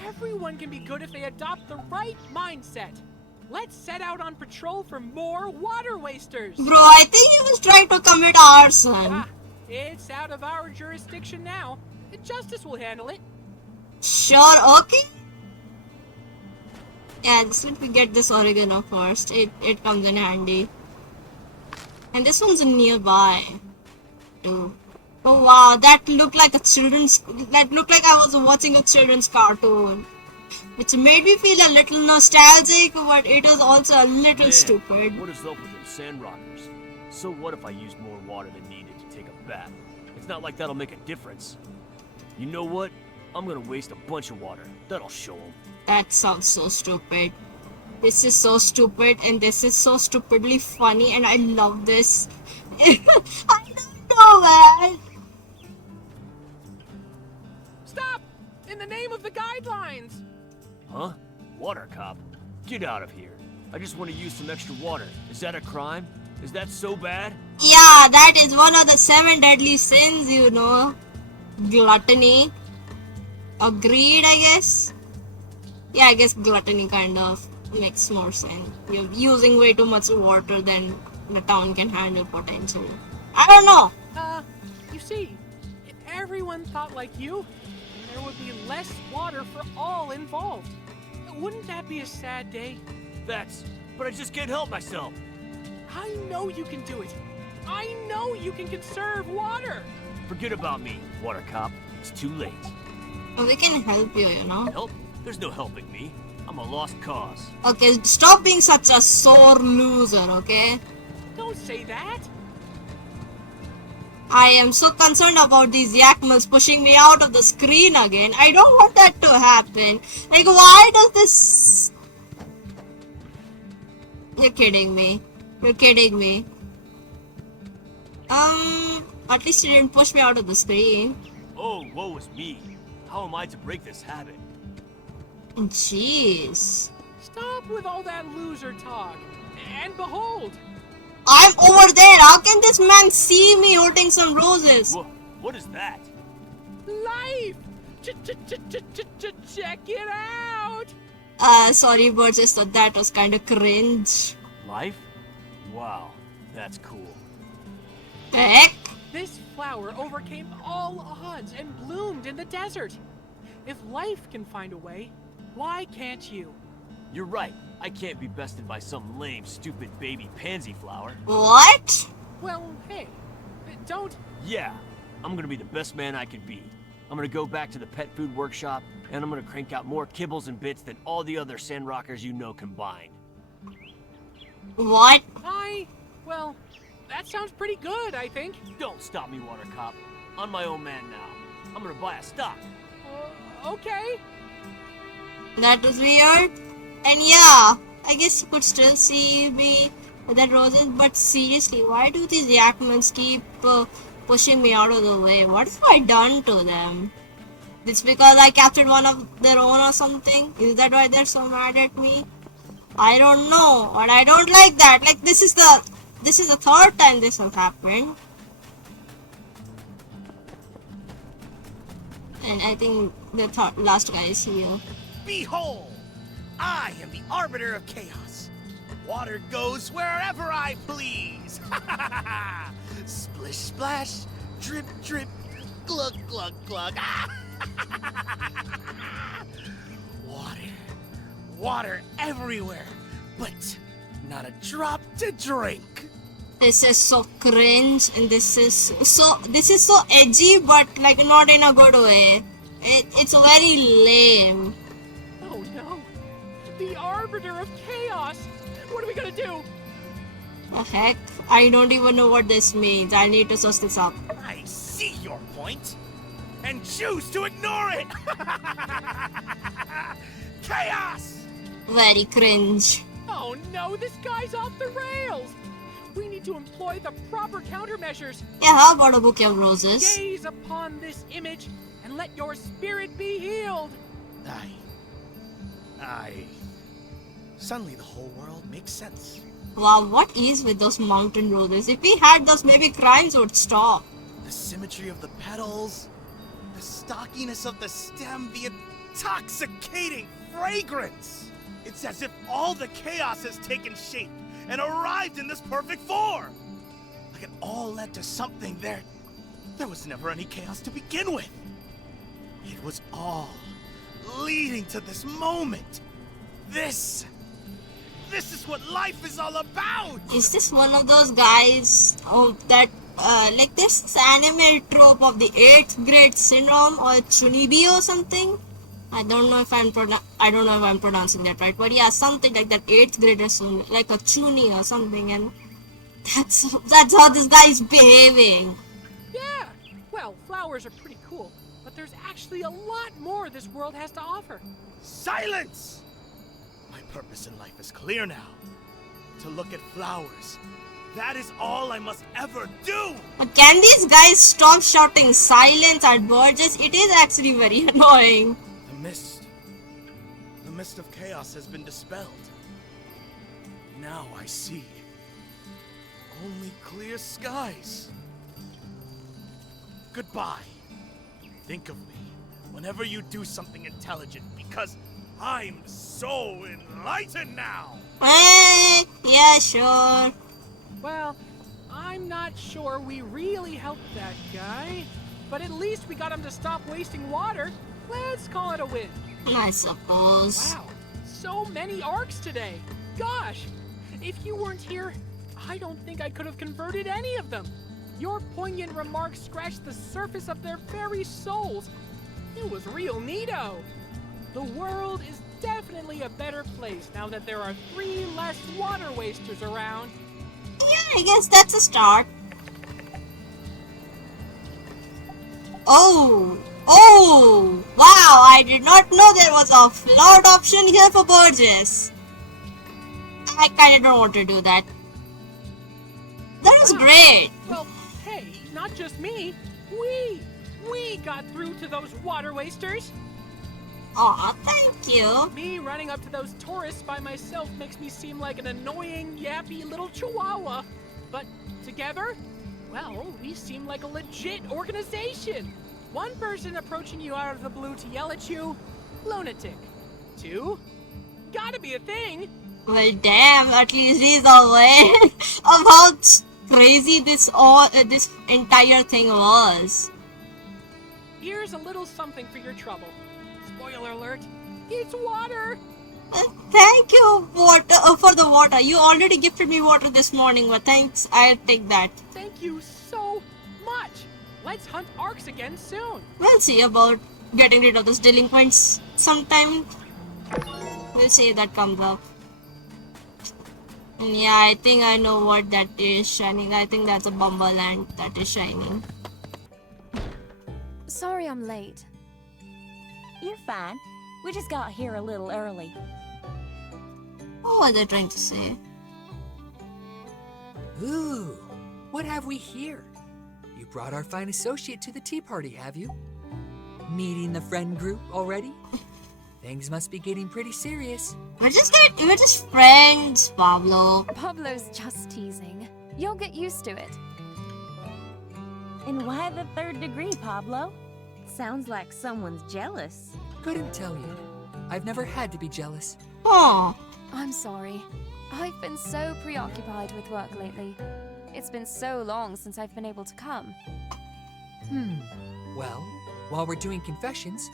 Everyone can be good if they adopt the right mindset. Let's set out on patrol for more water wasters. Bro, I think he was trying to commit arson. It's out of our jurisdiction now. Justice will handle it. Sure, okay. Yeah, let me get this oregano first. It comes in handy. And this one's nearby too. Oh wow, that looked like I was watching a children's cartoon. Which made me feel a little nostalgic, but it was also a little stupid. What is up with them Sandrockers? So what if I use more water than needed to take a bath? It's not like that'll make a difference. You know what? I'm gonna waste a bunch of water. That'll show them. That sounds so stupid. This is so stupid, and this is so stupidly funny, and I love this. I don't know, man. Stop! In the name of the guidelines! Huh? Water cop? Get out of here. I just want to use some extra water. Is that a crime? Is that so bad? Yeah, that is one of the 7 deadly sins, you know. Gluttony. Agreed, I guess. Yeah, I guess gluttony kind of makes more sense. You're using way too much water than the town can handle potentially. I don't know. You see, if everyone thought like you, there would be less water for all involved. Wouldn't that be a sad day? But I just can't help myself. I know you can do it. I know you can conserve water. Forget about me, water cop. It's too late. We can help you, you know. Help? There's no helping me. I'm a lost cause. Okay, stop being such a sore loser, okay? Don't say that. I am so concerned about these Yakmals pushing me out of the screen again. I don't want that to happen. Like, why does this... You're kidding me. You're kidding me. At least you didn't push me out of the screen. Oh, woe is me. How am I to break this habit? Jeez. Stop with all that loser talk. And behold, I'm over there. How can this man see me holding some roses? What is that? life! Check it out! Sorry, but just thought that was kind of cringe. Life? Wow, that's cool. The heck? This flower overcame all odds and bloomed in the desert. If life can find a way, why can't you? You're right. I can't be bested by some lame, stupid baby pansy flower. What? Well, hey, don't... Yeah, I'm gonna be the best man I can be. I'm gonna go back to the pet food workshop, and I'm gonna crank out more kibbles and bits than all the other Sandrockers you know combined. What? Well, that sounds pretty good, I think. Don't stop me, Water Cop. I'm my own man now. I'm gonna buy a stock. Okay. That was weird. And yeah, I guess you could still see me with that roses, but seriously, why do these Yakmans keep pushing me out of the way? What have I done to them? It's because I captured one of their own or something? Is that why they're so mad at me? I don't know, but I don't like that. Like, this is the third time this has happened. And I think the last guy is here. Behold! I am the arbiter of chaos. Water goes wherever I please. Splish splash, drip drip, glug glug glug. Water everywhere, but not a drop to drink. This is so cringe, and this is so edgy, but like not in a good way. It's very lame. Oh no, the Arbiter of Chaos! What are we gonna do? The heck? I don't even know what this means. I need to search this up. I see your point, and choose to ignore it. Chaos! Very cringe. Oh no, this guy's off the rails! We need to employ the proper countermeasures. Yeah, how about a bouquet of roses? Gaze upon this image and let your spirit be healed. Suddenly the whole world makes sense. Wow, what is with those mountain roses? If we had those, maybe crimes would stop. The symmetry of the petals, the stockiness of the stem, the intoxicating fragrance. It's as if all the chaos has taken shape and arrived in this perfect form. Like it all led to something there. There was never any chaos to begin with. It was all leading to this moment. This is what life is all about. Is this one of those guys that like this anime trope of the 8th grade syndrome or chunibi or something? I don't know if I'm pronouncing that right, but yeah, something like that 8th grade syndrome, like a chuni or something, and that's how this guy is behaving. Yeah, well, flowers are pretty cool, but there's actually a lot more this world has to offer. Silence! My purpose in life is clear now. To look at flowers. That is all I must ever do! But can these guys stop shouting silence at Burgess? It is actually very annoying. The mist of chaos has been dispelled. Now I see only clear skies. Goodbye. Think of me whenever you do something intelligent, because I'm so enlightened now! Yeah, sure. Well, I'm not sure we really helped that guy, but at least we got him to stop wasting water. Let's call it a win. I suppose. Wow, so many arcs today. Gosh, if you weren't here, I don't think I could have converted any of them. Your poignant remarks scratched the surface of their very souls. It was real neato. The world is definitely a better place now that there are 3 less water wasters around. Yeah, I guess that's a start. Oh! Oh! Wow, I did not know there was a float option here for Burgess. I kinda don't want to do that. That was Wow. great! Well, hey, not just me. We got through to those water wasters. Aw, thank you. Me running up to those tourists by myself makes me seem like an annoying, yappy little chihuahua. But together, well, we seem like a legit organization. One person approaching you out of the blue to yell at you, lunatic. Two, gotta be a thing. Well, damn, at least he's aware of how crazy this entire thing was. Here's a little something for your trouble. Spoiler alert, it's water. Thank you for the water. You already gifted me water this morning, but thanks. I'll take that. Thank you so much. Let's hunt arcs again soon. We'll see about getting rid of those delinquents sometime. We'll see if that comes up. And yeah, I think I know what that is shining. I think that's a bumble ant that is shining. Sorry I'm late. You're fine. We just got here a little early. What was I trying to say? Ooh, what have we here? You brought our fine associate to the tea party, have you? Meeting the friend group already? Things must be getting pretty serious. We're just friends, Pablo. Pablo's just teasing. You'll get used to it. And why the third degree, Pablo? Sounds like someone's jealous. Couldn't tell you. I've never had to be jealous. Oh. I'm sorry. I've been so preoccupied with work lately. It's been so long since I've been able to come. Well, while we're doing confessions,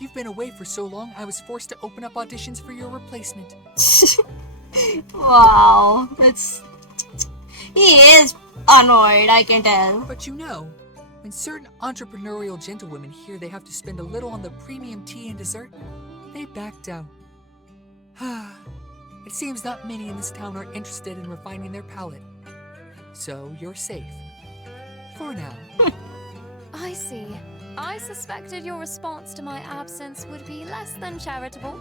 you've been away for so long I was forced to open up auditions for your replacement. Wow, he is annoyed, I can tell. But you know, when certain entrepreneurial gentlewomen hear they have to spend a little on the premium tea and dessert, they back down. It seems not many in this town are interested in refining their palate. So you're safe. For now. I see. I suspected your response to my absence would be less than charitable.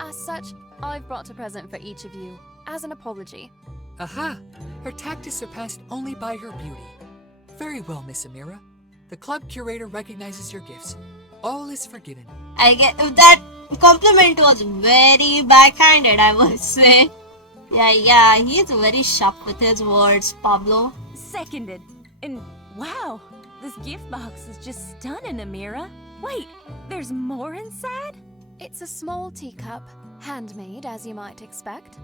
As such, I've brought a present for each of you, as an apology. Aha! Her tact is surpassed only by her beauty. Very well, Miss Amira. The club curator recognizes your gifts. All is forgiven. I get that compliment was very backhanded, I must say. Yeah, he's very sharp with his words, Pablo. Seconded. And wow, this gift box is just stunning, Amira. Wait, there's more inside? It's a small teacup, handmade as you might expect.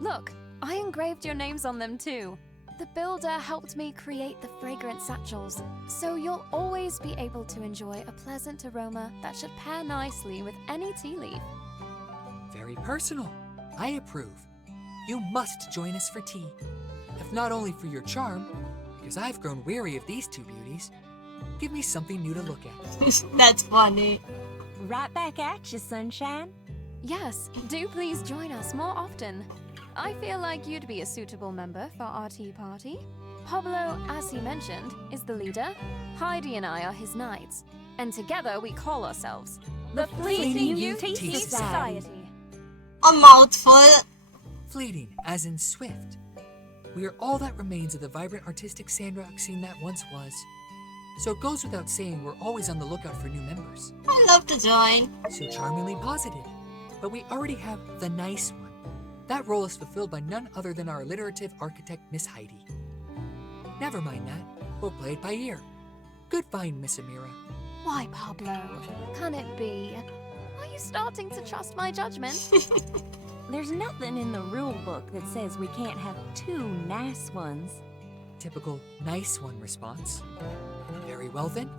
Look, I engraved your names on them too. The builder helped me create the fragrant satchels, so you'll always be able to enjoy a pleasant aroma that should pair nicely with any tea leaf. Very personal. I approve. You must join us for tea. If not only for your charm, because I've grown weary of these two beauties. Give me something new to look at. That's funny. Right back at you, sunshine. Yes, do please join us more often. I feel like you'd be a suitable member for our tea party. Pablo, as he mentioned, is the leader. Heidi and I are his knights. And together we call ourselves The Fleeting Youth Tea Tea Society. A mouthful. Fleeting, as in swift. We are all that remains of the vibrant artistic Sandrock scene that once was. So it goes without saying we're always on the lookout for new members. I'd love to join. So charmingly positive. But we already have the nice one. That role is fulfilled by none other than our alliterative architect, Miss Heidi. Never mind that. We'll play it by ear. Good find, Miss Amira. Why, Pablo? Can it be? Are you starting to trust my judgment? There's nothing in the rule book that says we can't have two nice ones. Typical nice one response. Very well then.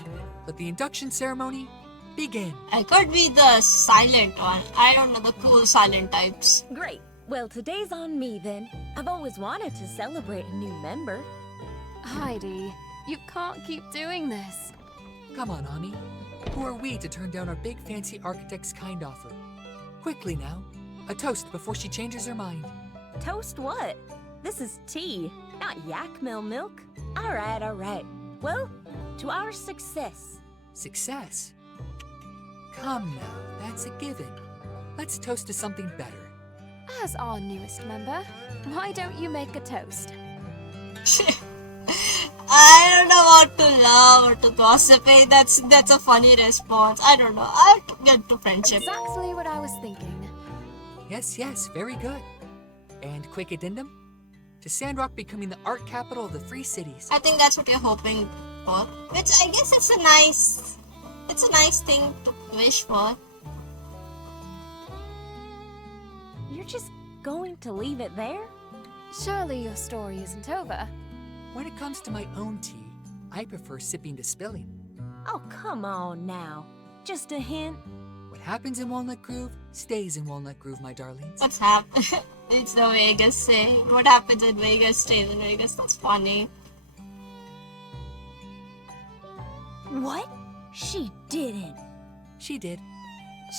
Let the induction ceremony begin. I could be the silent one. I don't know the cool silent types. Great. Well, today's on me then. I've always wanted to celebrate a new member. Heidi, you can't keep doing this. Come on, Ami. Who are we to turn down our big fancy architect's kind offer? Quickly now. A toast before she changes her mind. Toast what? This is tea, not yak mill milk. All right. Well, to our success. Success? Come now, that's a given. Let's toast to something better. As our newest member, why don't you make a toast? I don't know what to love or to gossip. That's a funny response. I don't know. I'll get to friendship. Exactly what I was thinking. Yes, very good. And quick addendum? To Sandrock becoming the art capital of the Free Cities. I think that's what you're hoping for. Which I guess it's a nice thing to wish for. You're just going to leave it there? Surely your story isn't over. When it comes to my own tea, I prefer sipping to spilling. Oh, come on now. Just a hint. What happens in Walnut Grove stays in Walnut Grove, my darlings. What's happened? It's the Vegas saying. What happens in Vegas stays in Vegas. That's funny. What? She didn't. She did.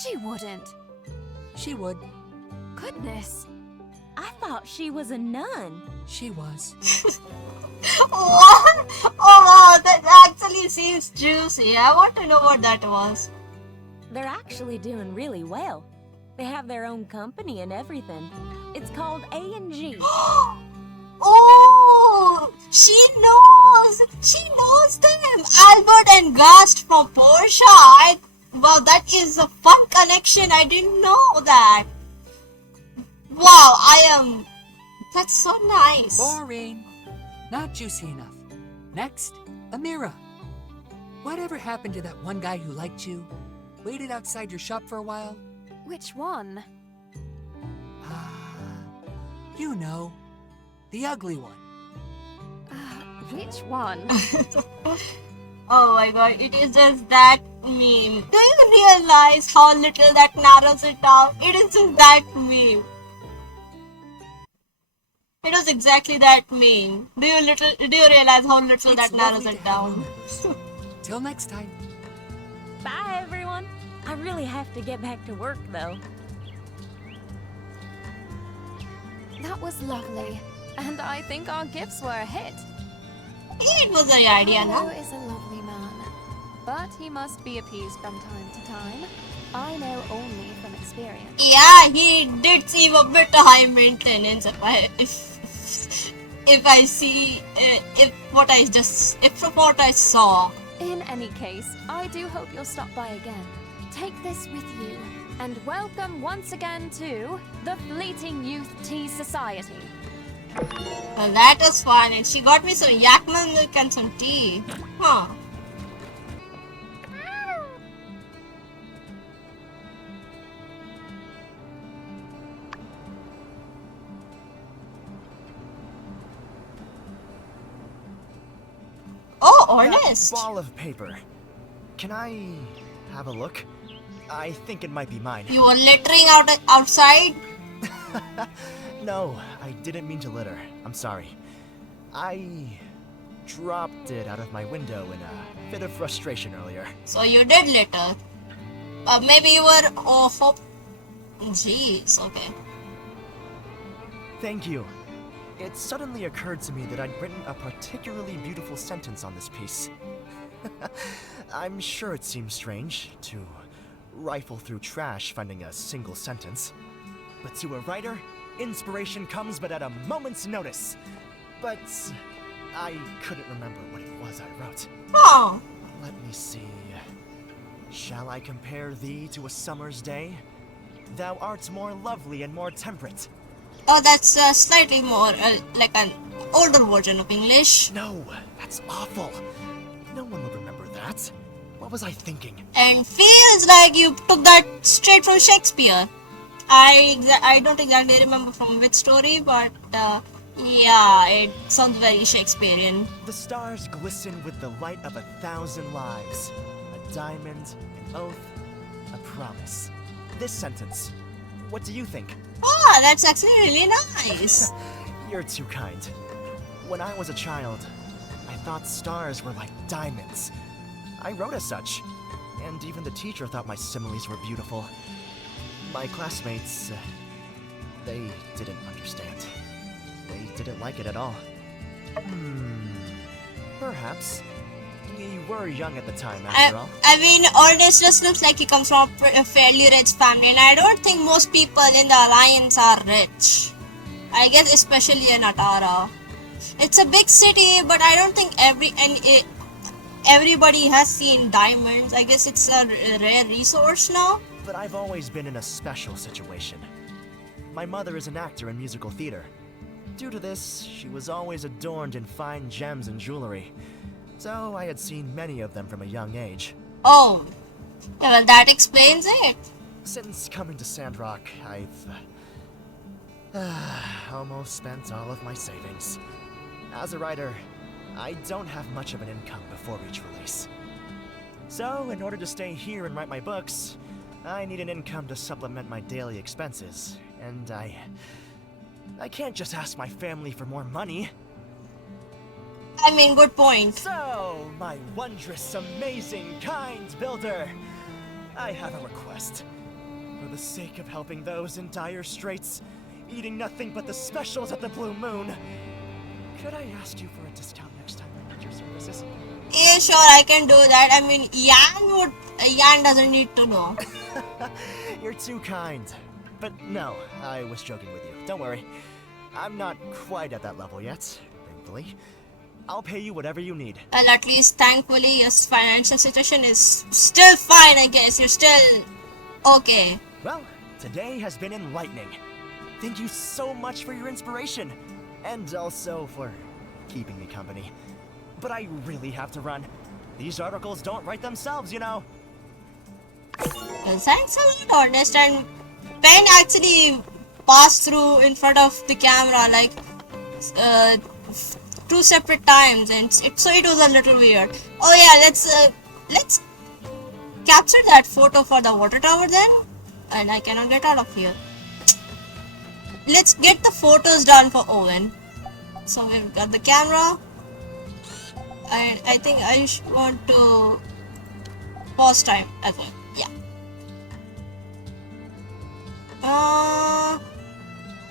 She wouldn't. She would. Goodness. I thought she was a nun. She was. What? Oh wow, that actually seems juicy. I want to know what that was. They're actually doing really well. They have their own company and everything. It's called A&G. Oh, she knows. She knows them. Albert and Gast from Porsche. Wow, that is a fun connection. I didn't know that. Wow, that's so nice. Boring. Not juicy enough. Next, Amira. Whatever happened to that one guy who liked you? Waited outside your shop for a while? Which one? You know. The ugly one. Which one? Oh my god, it is just that meme. Do you realize how little that narrows it down? It is just that meme. It was exactly that meme. Do you realize how little that narrows it down? Till next time. Bye, everyone. I really have to get back to work, though. That was lovely. And I think our gifts were a hit. It was the idea, Pablo no? is a lovely man, but he must be appeased from time to time. I know only from experience. Yeah, he did seem a bit high maintenance from what I saw. In any case, I do hope you'll stop by again. Take this with you, and welcome once again to the Fleeting Youth Tea Society. Well, that was fun, and she got me some yakma milk and some tea. Huh. Oh, Ernest! That ball of paper. Can I have a look? I think it might be mine. You were littering outside? No, I didn't mean to litter. I'm sorry. I dropped it out of my window in a bit of frustration earlier. So you did litter. Maybe you were Jeez, okay. Thank you. It suddenly occurred to me that I'd written a particularly beautiful sentence on this piece. I'm sure it seems strange to rifle through trash finding a single sentence. But to a writer, inspiration comes but at a moment's notice. But I couldn't remember what it was I wrote. Oh. Let me see. Shall I compare thee to a summer's day? Thou art more lovely and more temperate. Oh, that's slightly more like an older version of English. No, that's awful. No one would remember that. What was I thinking? And feels like you took that straight from Shakespeare. I don't exactly remember from which story, but yeah, it sounds very Shakespearean. The stars glisten with the light of 1,000 lives. A diamond, an oath, a promise. This sentence, what do you think? Oh, that's actually really nice. You're too kind. When I was a child, I thought stars were like diamonds. I wrote as such, and even the teacher thought my similes were beautiful. My classmates, they didn't understand. They didn't like it at all. Perhaps We were young at the time, after all. I mean, Ernest just looks like he comes from a fairly rich family, and I don't think most people in the Alliance are rich. I guess especially in Atara. It's a big city, but I don't think everybody has seen diamonds. I guess it's a rare resource now. But I've always been in a special situation. My mother is an actor in musical theater. Due to this, she was always adorned in fine gems and jewelry. So I had seen many of them from a young age. Oh, yeah, well, that explains it. Since coming to Sandrock, I've almost spent all of my savings. As a writer, I don't have much of an income before each release. So, in order to stay here and write my books, I need an income to supplement my daily expenses, and I can't just ask my family for more money. I mean, good point. So, my wondrous, amazing, kind builder, I have a request. For the sake of helping those in dire straits, eating nothing but the specials at the Blue Moon, could I ask you for a discount next time I need your services? Yeah, sure, I can do that. I mean, Yan doesn't need to know. You're too kind. But no, I was joking with you. Don't worry. I'm not quite at that level yet, thankfully. I'll pay you whatever you need. Well, at least thankfully your financial situation is still fine, I guess. You're still okay. Well, today has been enlightening. Thank you so much for your inspiration. And also for keeping me company. But I really have to run. These articles don't write themselves, you know. Well, thanks a lot, Ernest. And Pen actually passed through in front of the camera like 2 separate times, and so it was a little weird. Oh yeah, let's capture that photo for the water tower then. And I cannot get out of here. Let's get the photos done for Owen. So we've got the camera. And I think I want to pause time as well. Yeah.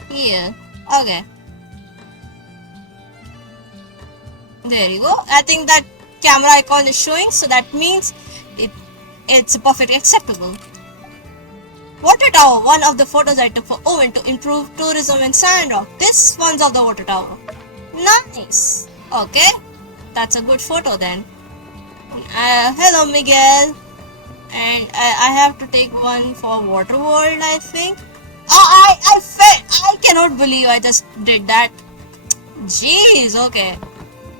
Here. Okay. There you go. I think that camera icon is showing, so that means it's perfectly acceptable. Water tower, one of the photos I took for Owen to improve tourism in Sandrock. This one's of the water tower. Nice. Okay, that's a good photo then. Hello Miguel. And I have to take one for Water World, I think. I cannot believe I just did that. Jeez, okay.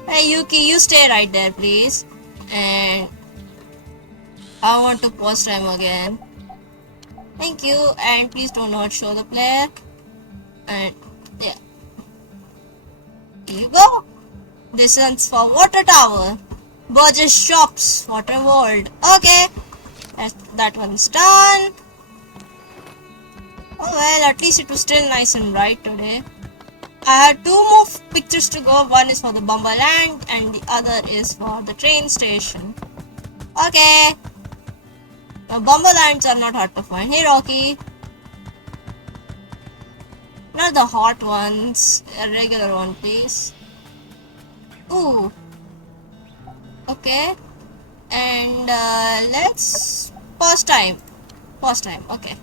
Hey Yuki, you stay right there please. And I want to pause time again. Thank you, and please do not show the player. And yeah. Here you go. This one's for Water Tower. Burgess Shops, Water World. Okay. That one's done. Oh well, at least it was still nice and bright today. I had 2 more pictures to go. One is for the Bumberland and the other is for the train station. Okay. The Bumberlands are not hard to find. Hey Rocky. Not the hot ones. A regular one please. Ooh. Okay. And let's pause time. Pause time. Okay.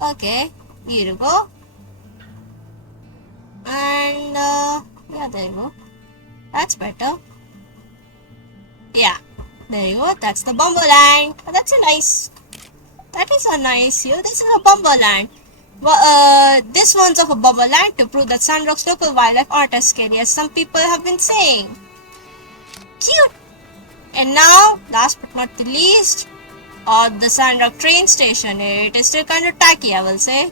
Okay. Here you go. And yeah, there you go. That's better. Yeah. There you go. That's the Bumberland. That's a nice. That is a nice here. This is a Bumberland. Well, this one's of a Bumberland to prove that Sandrock's local wildlife aren't as scary as some people have been saying. Cute. And now, last but not the least, the Sandrock train station. It is still kind of tacky, I will say,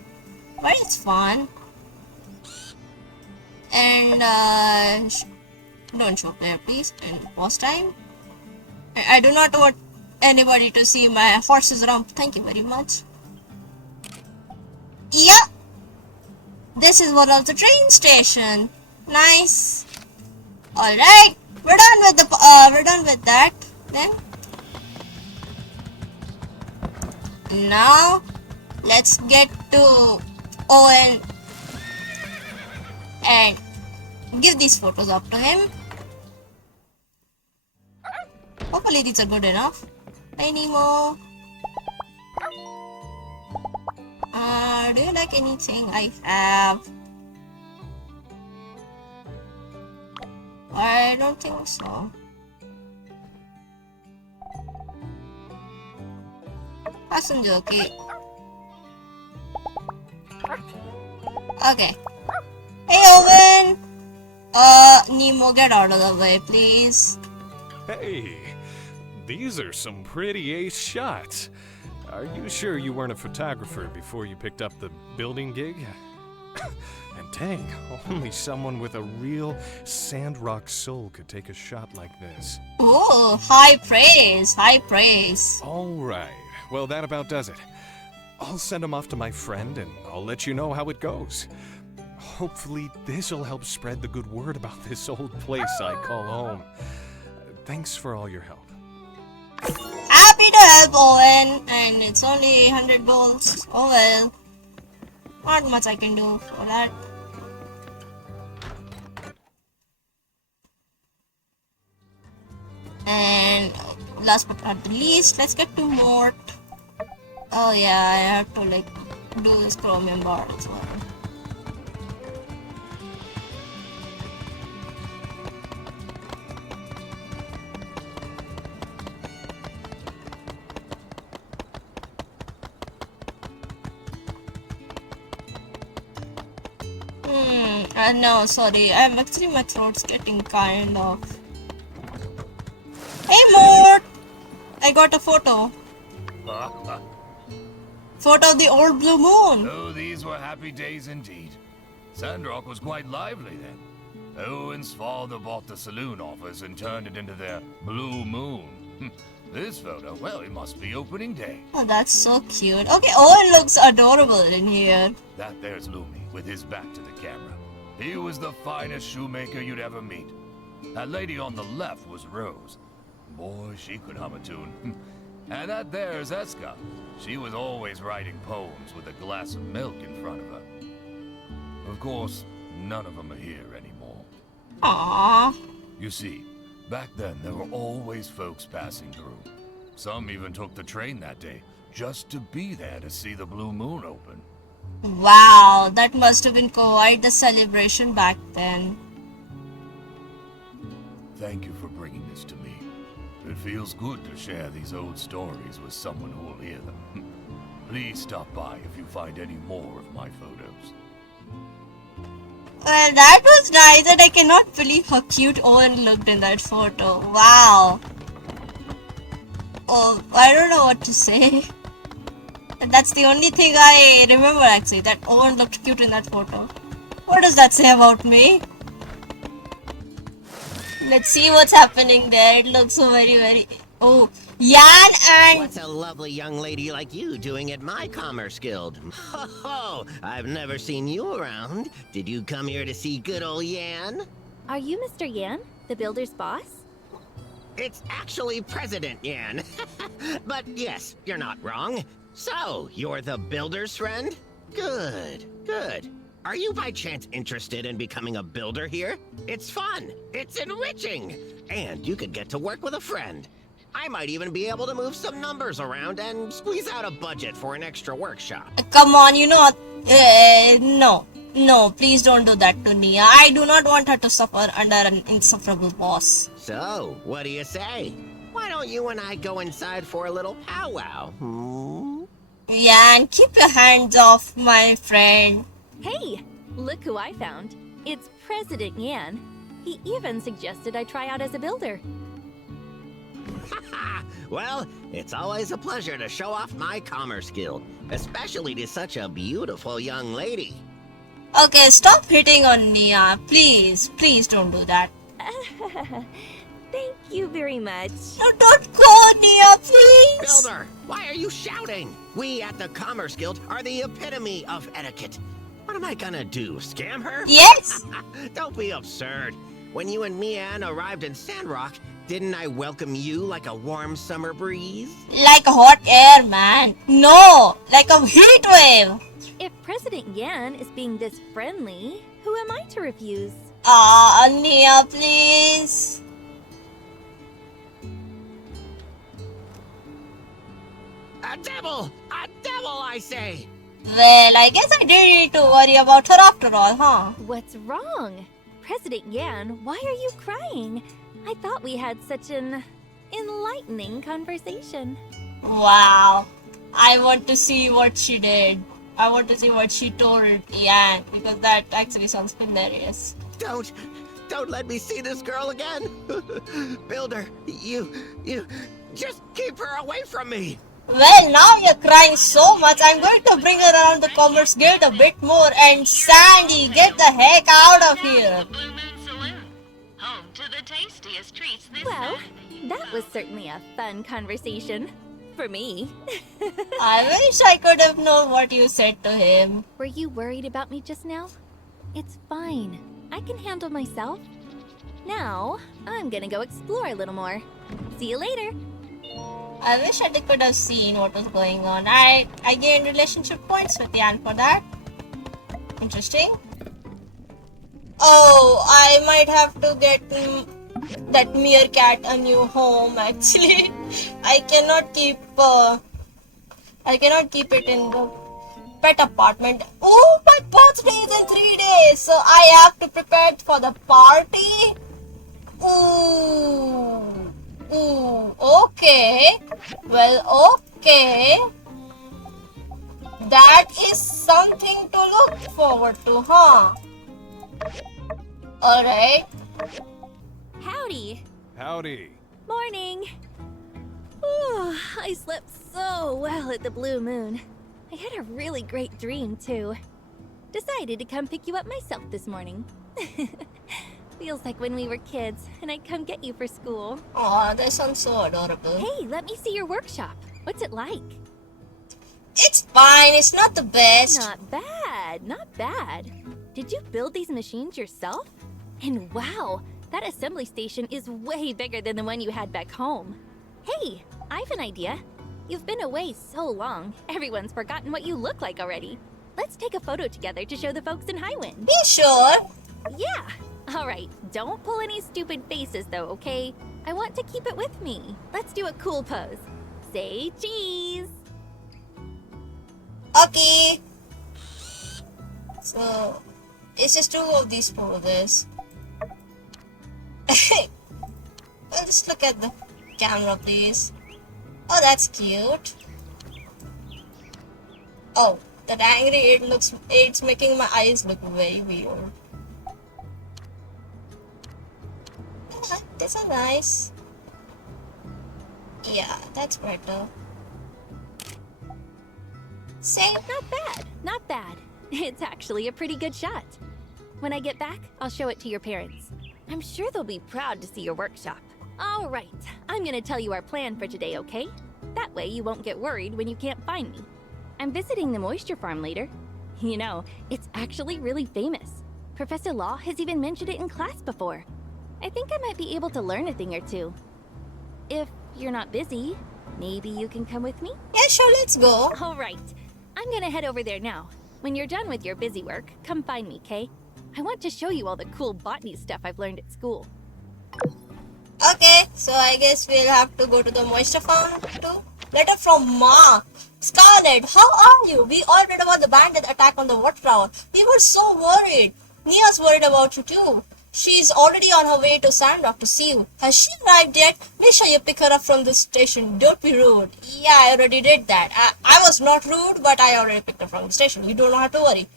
but it's fun. And don't show player, please. And pause time. I do not want anybody to see my horses around. Thank you very much. Yeah, this is one of the train station. Nice. All right, we're done with that. Then now let's get to Owen and give these photos up to him. Hopefully these are good enough. Hey Nemo. Do you like anything I have? I don't think so. Passenger, okay. Okay. Hey Owen! Nemo, get out of the way, please. Hey, these are some pretty ace shots. Are you sure you weren't a photographer before you picked up the building gig? And dang, only someone with a real Sandrock soul could take a shot like this. Ooh, high praise, high praise. All right, well that about does it. I'll send them off to my friend and I'll let you know how it goes. Hopefully this'll help spread the good word about this old place I call home. Thanks for all your help. Happy to help, Owen, and it's only 100 balls. Oh well. Not much I can do for that. And last but not the least, let's get to Mort. Oh yeah, I have to like do this chromium bar as well. No, sorry. I'm actually, my throat's getting kind of. Hey, Mort! I got a photo. Photo of the old blue moon. Oh, these were happy days indeed. Sandrock was quite lively then. Owen's father bought the saloon office and turned it into their blue moon. This photo, well, it must be opening day. Oh, that's so cute. Okay, Owen looks adorable in here. That there's Lumi, with his back to the camera. He was the finest shoemaker you'd ever meet. That lady on the left was Rose. Boy, she could hum a tune. And that there's Eska. She was always writing poems with a glass of milk in front of her. Of course, none of them are here anymore. Aww. You see, back then there were always folks passing through. Some even took the train that day, just to be there to see the blue moon open. Wow, that must have been quite the celebration back then. Thank you for bringing this to me. It feels good to share these old stories with someone who will hear them. Please stop by if you find any more of my photos. Well, that was nice, and I cannot believe how cute Owen looked in that photo. Wow. Oh, I don't know what to say. That's the only thing I remember actually, that Owen looked cute in that photo. What does that say about me? Let's see what's happening there. It looks so very... Oh, Yan and... What's a lovely young lady like you doing at my Commerce Guild? Ho, I've never seen you around. Did you come here to see good old Yan? Are you Mr. Yan, the builder's boss? It's actually President Yan. But yes, you're not wrong. So, you're the builder's friend? Good. Are you by chance interested in becoming a builder here? It's fun, it's enriching, and you could get to work with a friend. I might even be able to move some numbers around and squeeze out a budget for an extra workshop. Come on, you know... No, please don't do that to Nia. I do not want her to suffer under an insufferable boss. So, what do you say? Why don't you and I go inside for a little powwow? Yeah, and keep your hands off my friend. Hey, look who I found. It's President Yan. He even suggested I try out as a builder. Well, it's always a pleasure to show off my Commerce Guild, especially to such a beautiful young lady. Okay, stop hitting on Nia. Please don't do that. Thank you very much. No, don't go, Nia, please! Builder, why are you shouting? We at the Commerce Guild are the epitome of etiquette. What am I gonna do, scam her? Yes! Don't be absurd. When you and Mian arrived in Sandrock, didn't I welcome you like a warm summer breeze? Like a hot air, man. No, like a heat wave. If President Yan is being this friendly, who am I to refuse? Nia, please. A devil! A devil, I say! Well, I guess I didn't need to worry about her after all, huh? What's wrong? President Yan, why are you crying? I thought we had such an enlightening conversation. Wow. I want to see what she did. I want to see what she told Yan, because that actually sounds hilarious. Don't let me see this girl again! Builder, you just keep her away from me! Well, now you're crying so much, I'm going to bring her around the Commerce Guild a bit more, and Sandy, get the heck out of here! Well, that was certainly a fun conversation. For me. I wish I could have known what you said to him. Were you worried about me just now? It's fine. I can handle myself. Now, I'm gonna go explore a little more. See you later. I wish I could have seen what was going on. I gained relationship points with Yan for that. Interesting. Oh, I might have to get that meerkat a new home actually. I cannot keep it in the pet apartment. Oh, my birthday is in 3 days, so I have to prepare for the party. Ooh, okay. Well, okay. That is something to look forward to, huh? Alright. Howdy. Howdy. Morning. Ooh, I slept so well at the Blue Moon. I had a really great dream, too. Decided to come pick you up myself this morning. Feels like when we were kids, and I'd come get you for school. Aw, that sounds so adorable. Hey, let me see your workshop. What's it like? It's fine, it's not the best. Not bad, not bad. Did you build these machines yourself? And wow, that assembly station is way bigger than the one you had back home. Hey, I have an idea. You've been away so long, everyone's forgotten what you look like already. Let's take a photo together to show the folks in Highwind. Be sure. Yeah. Alright, don't pull any stupid faces though, okay? I want to keep it with me. Let's do a cool pose. Say cheese! Okay. So, it's just 2 of these poses. Well, just look at the camera, please. Oh, that's cute. Oh, that angry it's making my eyes look very weird. Yeah, these are nice. Yeah, that's better. Say, not bad, not bad. It's actually a pretty good shot. When I get back, I'll show it to your parents. I'm sure they'll be proud to see your workshop. All right, I'm gonna tell you our plan for today, okay? That way you won't get worried when you can't find me. I'm visiting the moisture farm later. You know, it's actually really famous. Professor Law has even mentioned it in class before. I think I might be able to learn a thing or two. If you're not busy, maybe you can come with me? Yeah, sure, let's go. All right, I'm gonna head over there now. When you're done with your busy work, come find me, Kay? I want to show you all the cool botany stuff I've learned at school. Okay, so I guess we'll have to go to the moisture farm too. Letter from Ma. Scarlet, how are you? We all read about the bandit attack on the water tower. We were so worried. Nia's worried about you too. She's already on her way to Sandrock to see you. Has she arrived yet? Make sure you pick her up from the station. Don't be rude. Yeah, I already did that. I was not rude, but I already picked her from the station. You don't have to worry.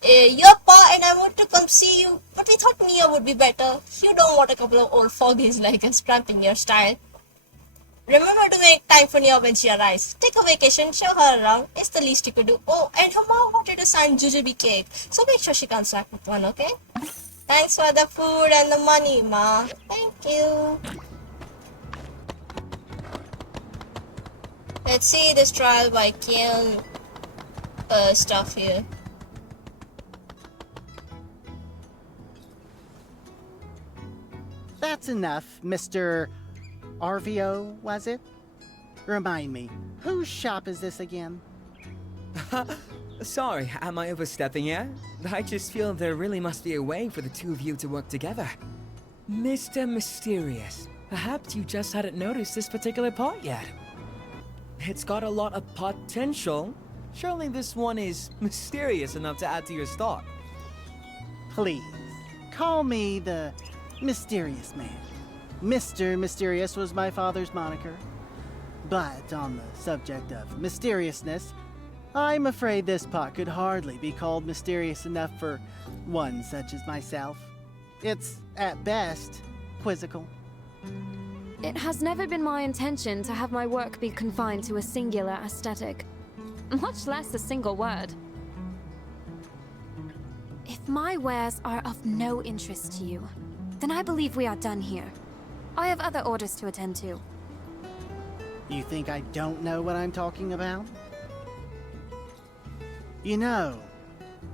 Your pa and I want to come see you, but we thought Nia would be better. You don't want a couple of old foggies like us cramping your style. Remember to make time for Nia when she arrives. Take a vacation, show her around. It's the least you could do. Oh, and her mom wanted a signed jujube cake, so make sure she comes back with one, okay? Thanks for the food and the money, Ma. Thank you. Let's see this trial by kiln stuff here. That's enough, Mr. Arvio, was it? Remind me, whose shop is this again? Sorry, am I overstepping here? I just feel there really must be a way for the two of you to work together. Mr. Mysterious, perhaps you just hadn't noticed this particular part yet. It's got a lot of potential. Surely this one is mysterious enough to add to your stock. Please, call me the Mysterious Man. Mr. Mysterious was my father's moniker. But on the subject of mysteriousness, I'm afraid this pot could hardly be called mysterious enough for one such as myself. It's, at best, quizzical. It has never been my intention to have my work be confined to a singular aesthetic, much less a single word. If my wares are of no interest to you, then I believe we are done here. I have other orders to attend to. You think I don't know what I'm talking about? You know,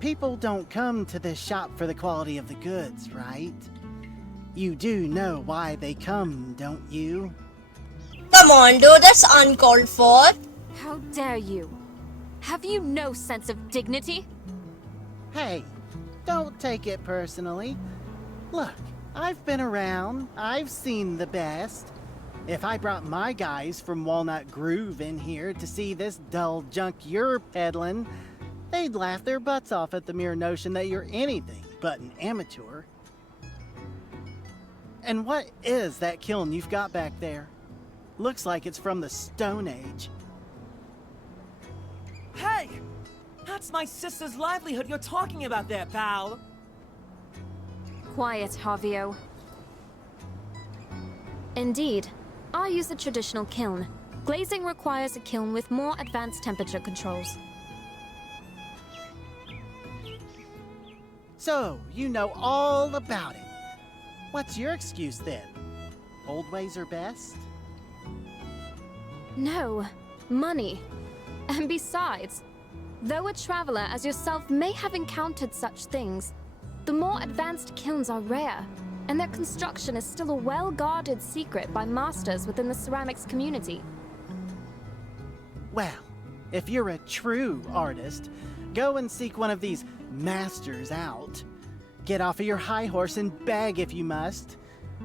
people don't come to this shop for the quality of the goods, right? You do know why they come, don't you? Come on, dude, that's uncalled for. How dare you? Have you no sense of dignity? Hey, don't take it personally. Look, I've been around, I've seen the best. If I brought my guys from Walnut Groove in here to see this dull junk you're peddling, they'd laugh their butts off at the mere notion that you're anything but an amateur. And what is that kiln you've got back there? Looks like it's from the Stone Age. Hey! That's my sister's livelihood you're talking about there, pal! Quiet, Javio. Indeed, I use a traditional kiln. Glazing requires a kiln with more advanced temperature controls. So, you know all about it. What's your excuse then? Old ways are best? No, money. And besides, though a traveler as yourself may have encountered such things, the more advanced kilns are rare, and their construction is still a well-guarded secret by masters within the ceramics community. Well, if you're a true artist, go and seek one of these masters out. Get off of your high horse and beg if you must.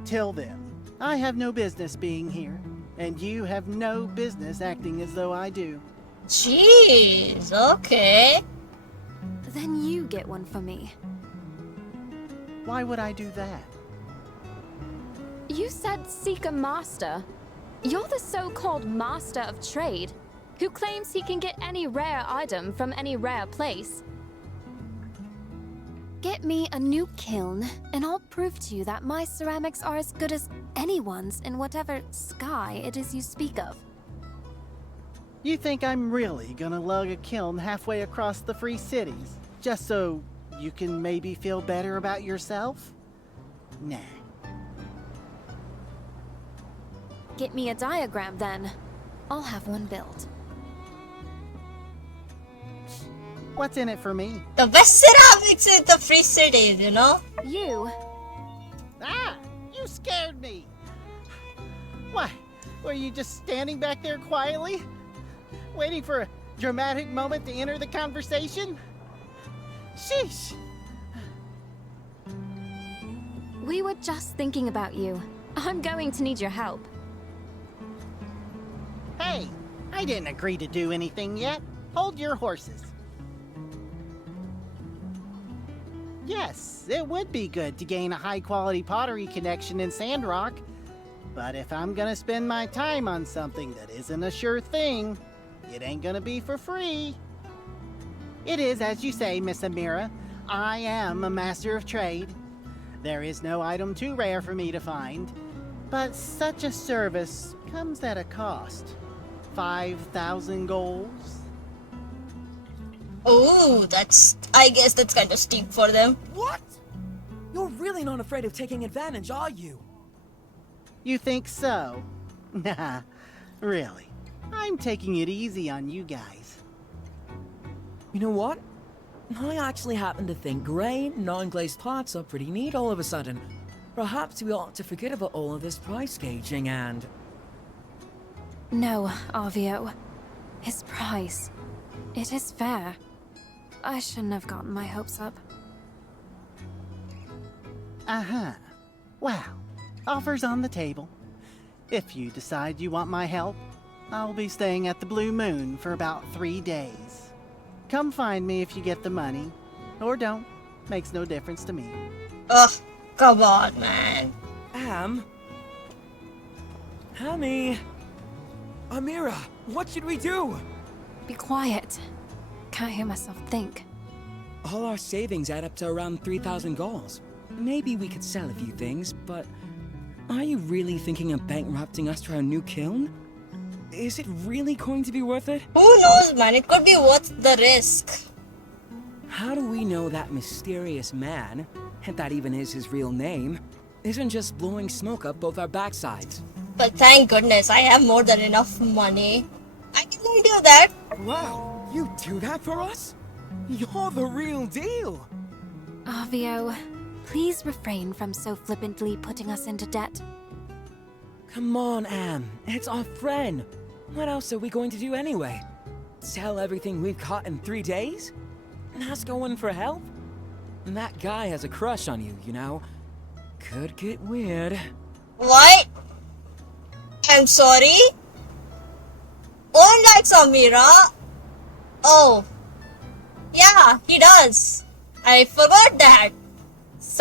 Till then, I have no business being here, and you have no business acting as though I do. Jeez, okay. Then you get one for me. Why would I do that? You said seek a master. You're the so-called master of trade, who claims he can get any rare item from any rare place. Get me a new kiln, and I'll prove to you that my ceramics are as good as anyone's in whatever sky it is you speak of. You think I'm really gonna lug a kiln halfway across the Free Cities, just so you can maybe feel better about yourself? Nah. Get me a diagram then. I'll have one built. What's in it for me? The best ceramics in the Free Cities, you know? You? Ah! You scared me! What? Were you just standing back there quietly? Waiting for a dramatic moment to enter the conversation? Sheesh! We were just thinking about you. I'm going to need your help. Hey! I didn't agree to do anything yet. Hold your horses. Yes, it would be good to gain a high-quality pottery connection in Sandrock. But if I'm gonna spend my time on something that isn't a sure thing, it ain't gonna be for free. It is as you say, Miss Amira. I am a master of trade. There is no item too rare for me to find. But such a service comes at a cost. 5,000 golds. Oh, I guess that's kind of steep for them. What? You're really not afraid of taking advantage, are you? You think so? Nah, really. I'm taking it easy on you guys. You know what? I actually happen to think gray, non-glazed pots are pretty neat all of a sudden. Perhaps we ought to forget about all of this price gauging and... No, Arvio. His price. It is fair. I shouldn't have gotten my hopes up. Uh-huh. Well, offers on the table. If you decide you want my help, I'll be staying at the Blue Moon for about 3 days. Come find me if you get the money. Or don't. Makes no difference to me. Ugh, come on, man. Hammy! Amira, what should we do? Be quiet. Can't hear myself think. All our savings add up to around 3,000 goals. Maybe we could sell a few things, but are you really thinking of bankrupting us to our new kiln? Is it really going to be worth it? Who knows, man? It could be worth the risk. How do we know that mysterious man, if that even is his real name, isn't just blowing smoke up both our backsides? But thank goodness, I have more than enough money. I can do that. Wow, you do that for us? You're the real deal. Arvio, please refrain from so flippantly putting us into debt. Come on, Am. It's our friend. What else are we going to do anyway? Sell everything we've caught in 3 days? Ask Owen for help? And that guy has a crush on you, you know. Could get weird. What? I'm sorry? Owen likes Amira? Oh. Yeah, he does. I forgot that.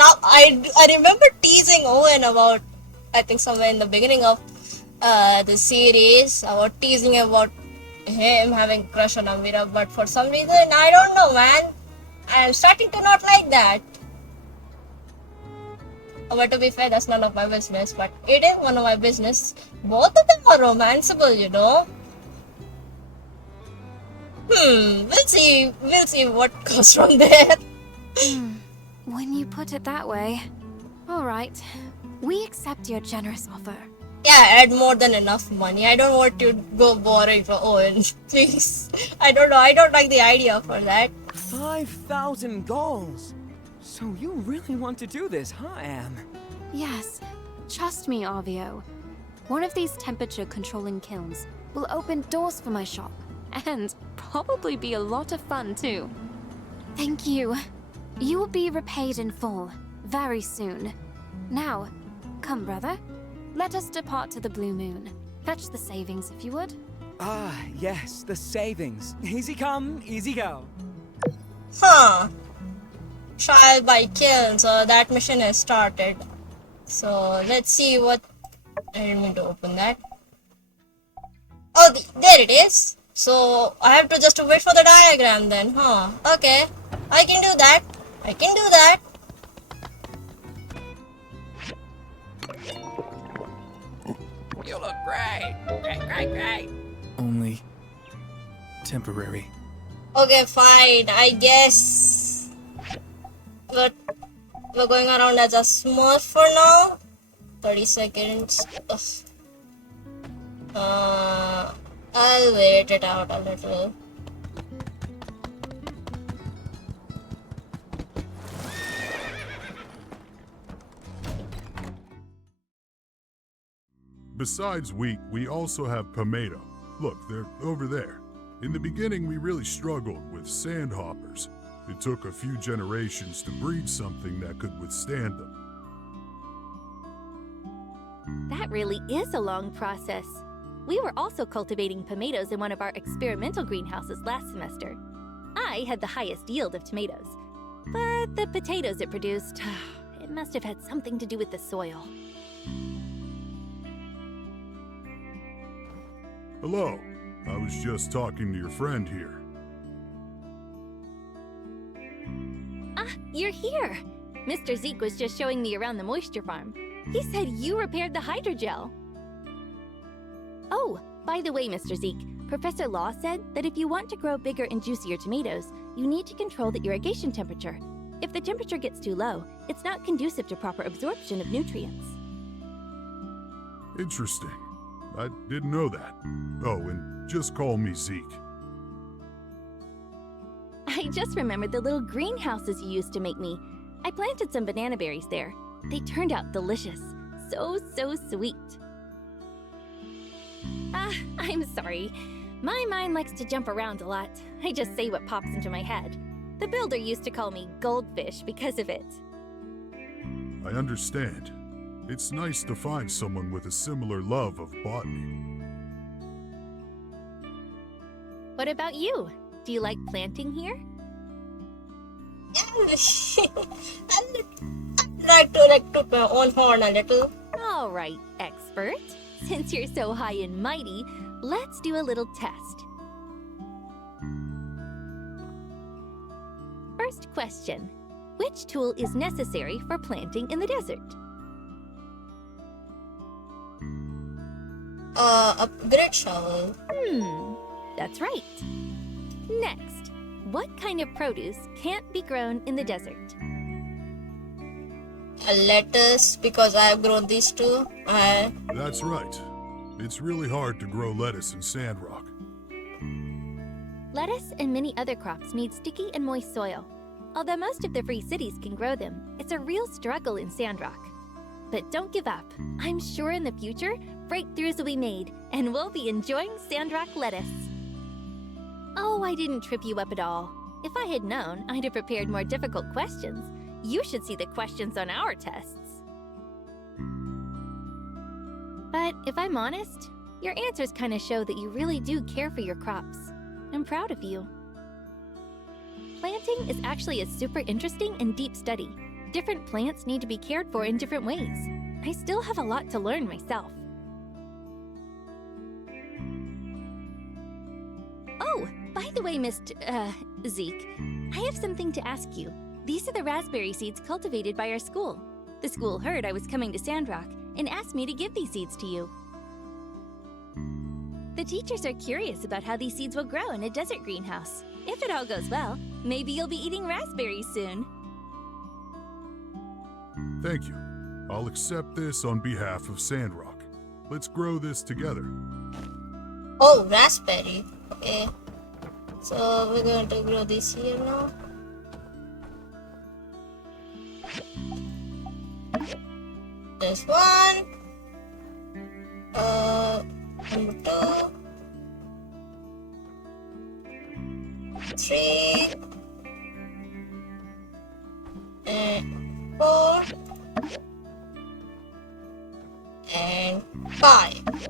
I remember teasing Owen about, I think somewhere in the beginning of the series, about teasing about him having a crush on Amira, but for some reason, I don't know, man. I'm starting to not like that. But to be fair, that's none of my business, but it is one of my business. Both of them are romanceable, you know. We'll see what goes from there. When you put it that way. Alright, we accept your generous offer. Yeah, I had more than enough money. I don't want to go borrowing for Owen. Please. I don't know. I don't like the idea for that. 5,000 goals. So you really want to do this, huh, Am? Yes, trust me, Arvio. One of these temperature-controlling kilns will open doors for my shop, and probably be a lot of fun, too. Thank you. You will be repaid in full, very soon. Now, come, brother. Let us depart to the Blue Moon. Fetch the savings, if you would. Ah, yes, the savings. Easy come, easy go. Huh. Trial by kiln, so that mission has started. So let's see what. I didn't mean to open that. Oh, there it is. So I have to just wait for the diagram then, huh? Okay, I can do that. I can do that. You look great. Great. Only temporary. Okay, fine. I guess we're going around as a smurf for now. 30 seconds. I'll wait it out a little. Besides wheat, we also have pomato. Look, they're over there. In the beginning, we really struggled with sandhoppers. It took a few generations to breed something that could withstand them. That really is a long process. We were also cultivating tomatoes in one of our experimental greenhouses last semester. I had the highest yield of tomatoes, but the potatoes it produced, it must have had something to do with the soil. Hello, I was just talking to your friend here. Ah, you're here! Mr. Zeke was just showing me around the moisture farm. He said you repaired the hydrogel. Oh, by the way, Mr. Zeke, Professor Law said that if you want to grow bigger and juicier tomatoes, you need to control the irrigation temperature. If the temperature gets too low, it's not conducive to proper absorption of nutrients. Interesting. I didn't know that. Oh, and just call me Zeke. I just remembered the little greenhouses you used to make me. I planted some banana berries there. They turned out delicious. So sweet. I'm sorry. My mind likes to jump around a lot. I just say what pops into my head. The builder used to call me Goldfish because of it. I understand. It's nice to find someone with a similar love of botany. What about you? Do you like planting here? I'd like to toot my own horn a little. All right, expert. Since you're so high and mighty, let's do a little test. First question. Which tool is necessary for planting in the desert? A grid shovel. That's right. Next, what kind of produce can't be grown in the desert? A lettuce, because I have grown these two. That's right. It's really hard to grow lettuce in Sandrock. Lettuce and many other crops need sticky and moist soil. Although most of the free cities can grow them, it's a real struggle in Sandrock. But don't give up. I'm sure in the future, breakthroughs will be made, and we'll be enjoying Sandrock lettuce. Oh, I didn't trip you up at all. If I had known, I'd have prepared more difficult questions. You should see the questions on our tests. But if I'm honest, your answers kind of show that you really do care for your crops. I'm proud of you. Planting is actually a super interesting and deep study. Different plants need to be cared for in different ways. I still have a lot to learn myself. Oh, by the way, Zeke, I have something to ask you. These are the raspberry seeds cultivated by our school. The school heard I was coming to Sandrock and asked me to give these seeds to you. The teachers are curious about how these seeds will grow in a desert greenhouse. If it all goes well, maybe you'll be eating raspberries soon. Thank you. I'll accept this on behalf of Sandrock. Let's grow this together. Oh, raspberry. Okay. So we're going to grow this here now. This one. Number 2. 3. And 4. And 5.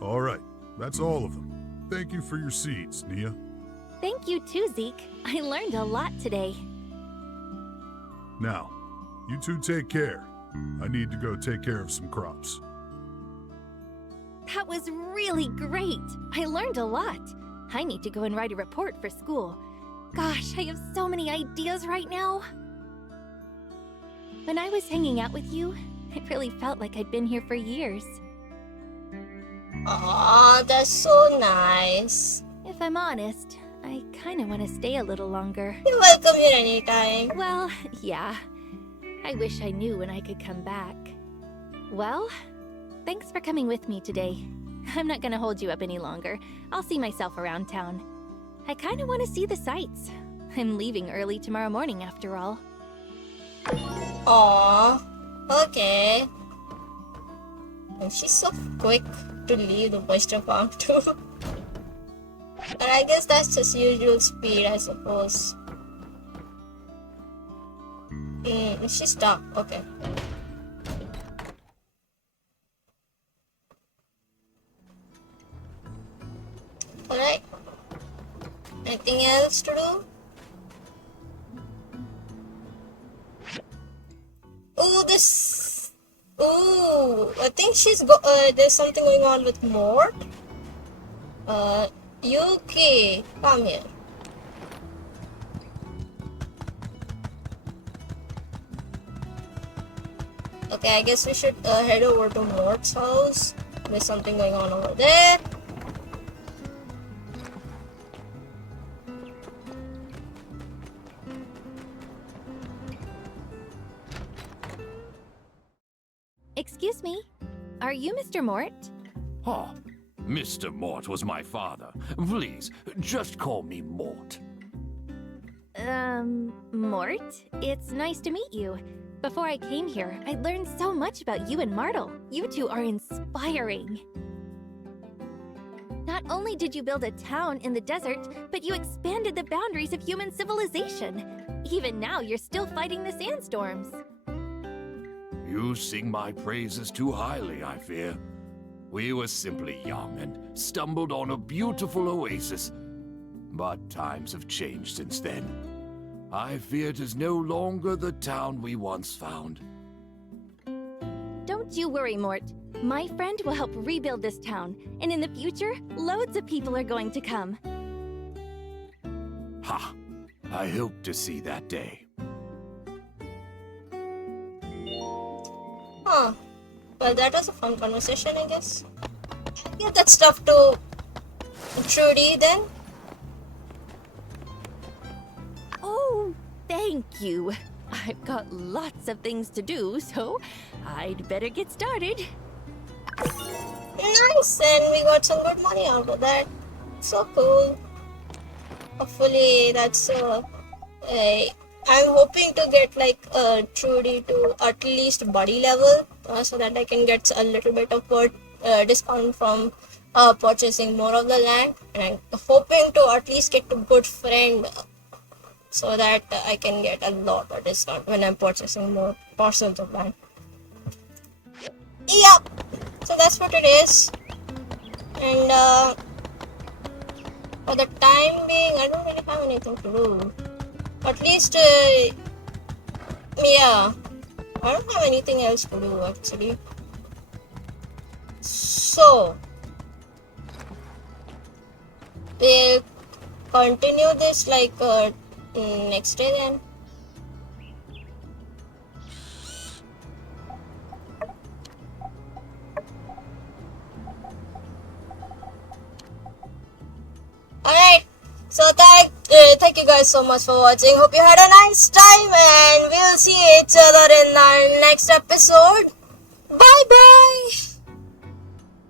All right, that's all of them. Thank you for your seeds, Nia. Thank you too, Zeke. I learned a lot today. Now, you two take care. I need to go take care of some crops. That was really great. I learned a lot. I need to go and write a report for school. Gosh, I have so many ideas right now. When I was hanging out with you, it really felt like I'd been here for years. Aw, that's so nice. If I'm honest, I kind of want to stay a little longer. You're welcome here anytime. Well, yeah. I wish I knew when I could come back. Well, thanks for coming with me today. I'm not gonna hold you up any longer. I'll see myself around town. I kind of want to see the sights. I'm leaving early tomorrow morning after all. Aw, okay. And she's so quick to leave the oyster farm too. But I guess that's just usual speed, I suppose. She's stuck. Okay. Alright. Anything else to do? Oh, this. Oh, I think there's something going on with Mort. Yuki, come here. Okay, I guess we should head over to Mort's house. There's something going on over there. Excuse me, are you Mr. Mort? Oh, Mr. Mort was my father. Please, just call me Mort. Mort? It's nice to meet you. Before I came here, I learned so much about you and Martle. You two are inspiring. Not only did you build a town in the desert, but you expanded the boundaries of human civilization. Even now, you're still fighting the sandstorms. You sing my praises too highly, I fear. We were simply young and stumbled on a beautiful oasis. But times have changed since then. I fear it is no longer the town we once found. Don't you worry, Mort. My friend will help rebuild this town, and in the future, loads of people are going to come. Ha! I hope to see that day. Huh. Well, that was a fun conversation, I guess. I'll give that stuff to Trudy then. Oh, thank you. I've got lots of things to do, so I'd better get started. Nice, and we got some good money out of that. So cool. Hopefully, that's I'm hoping to get like Trudy to at least buddy level, so that I can get a little bit of discount from purchasing more of the land, and I'm hoping to at least get to good friend, so that I can get a lot of discount when I'm purchasing more parcels of land. Yep. So that's what it is, and for the time being, I don't really have anything to do. At least, yeah, I don't have anything else to do actually. So, they continue this like next day then. Alright, so thank you guys so much for watching. Hope you had a nice time, and we'll see each other in our next episode. Bye bye.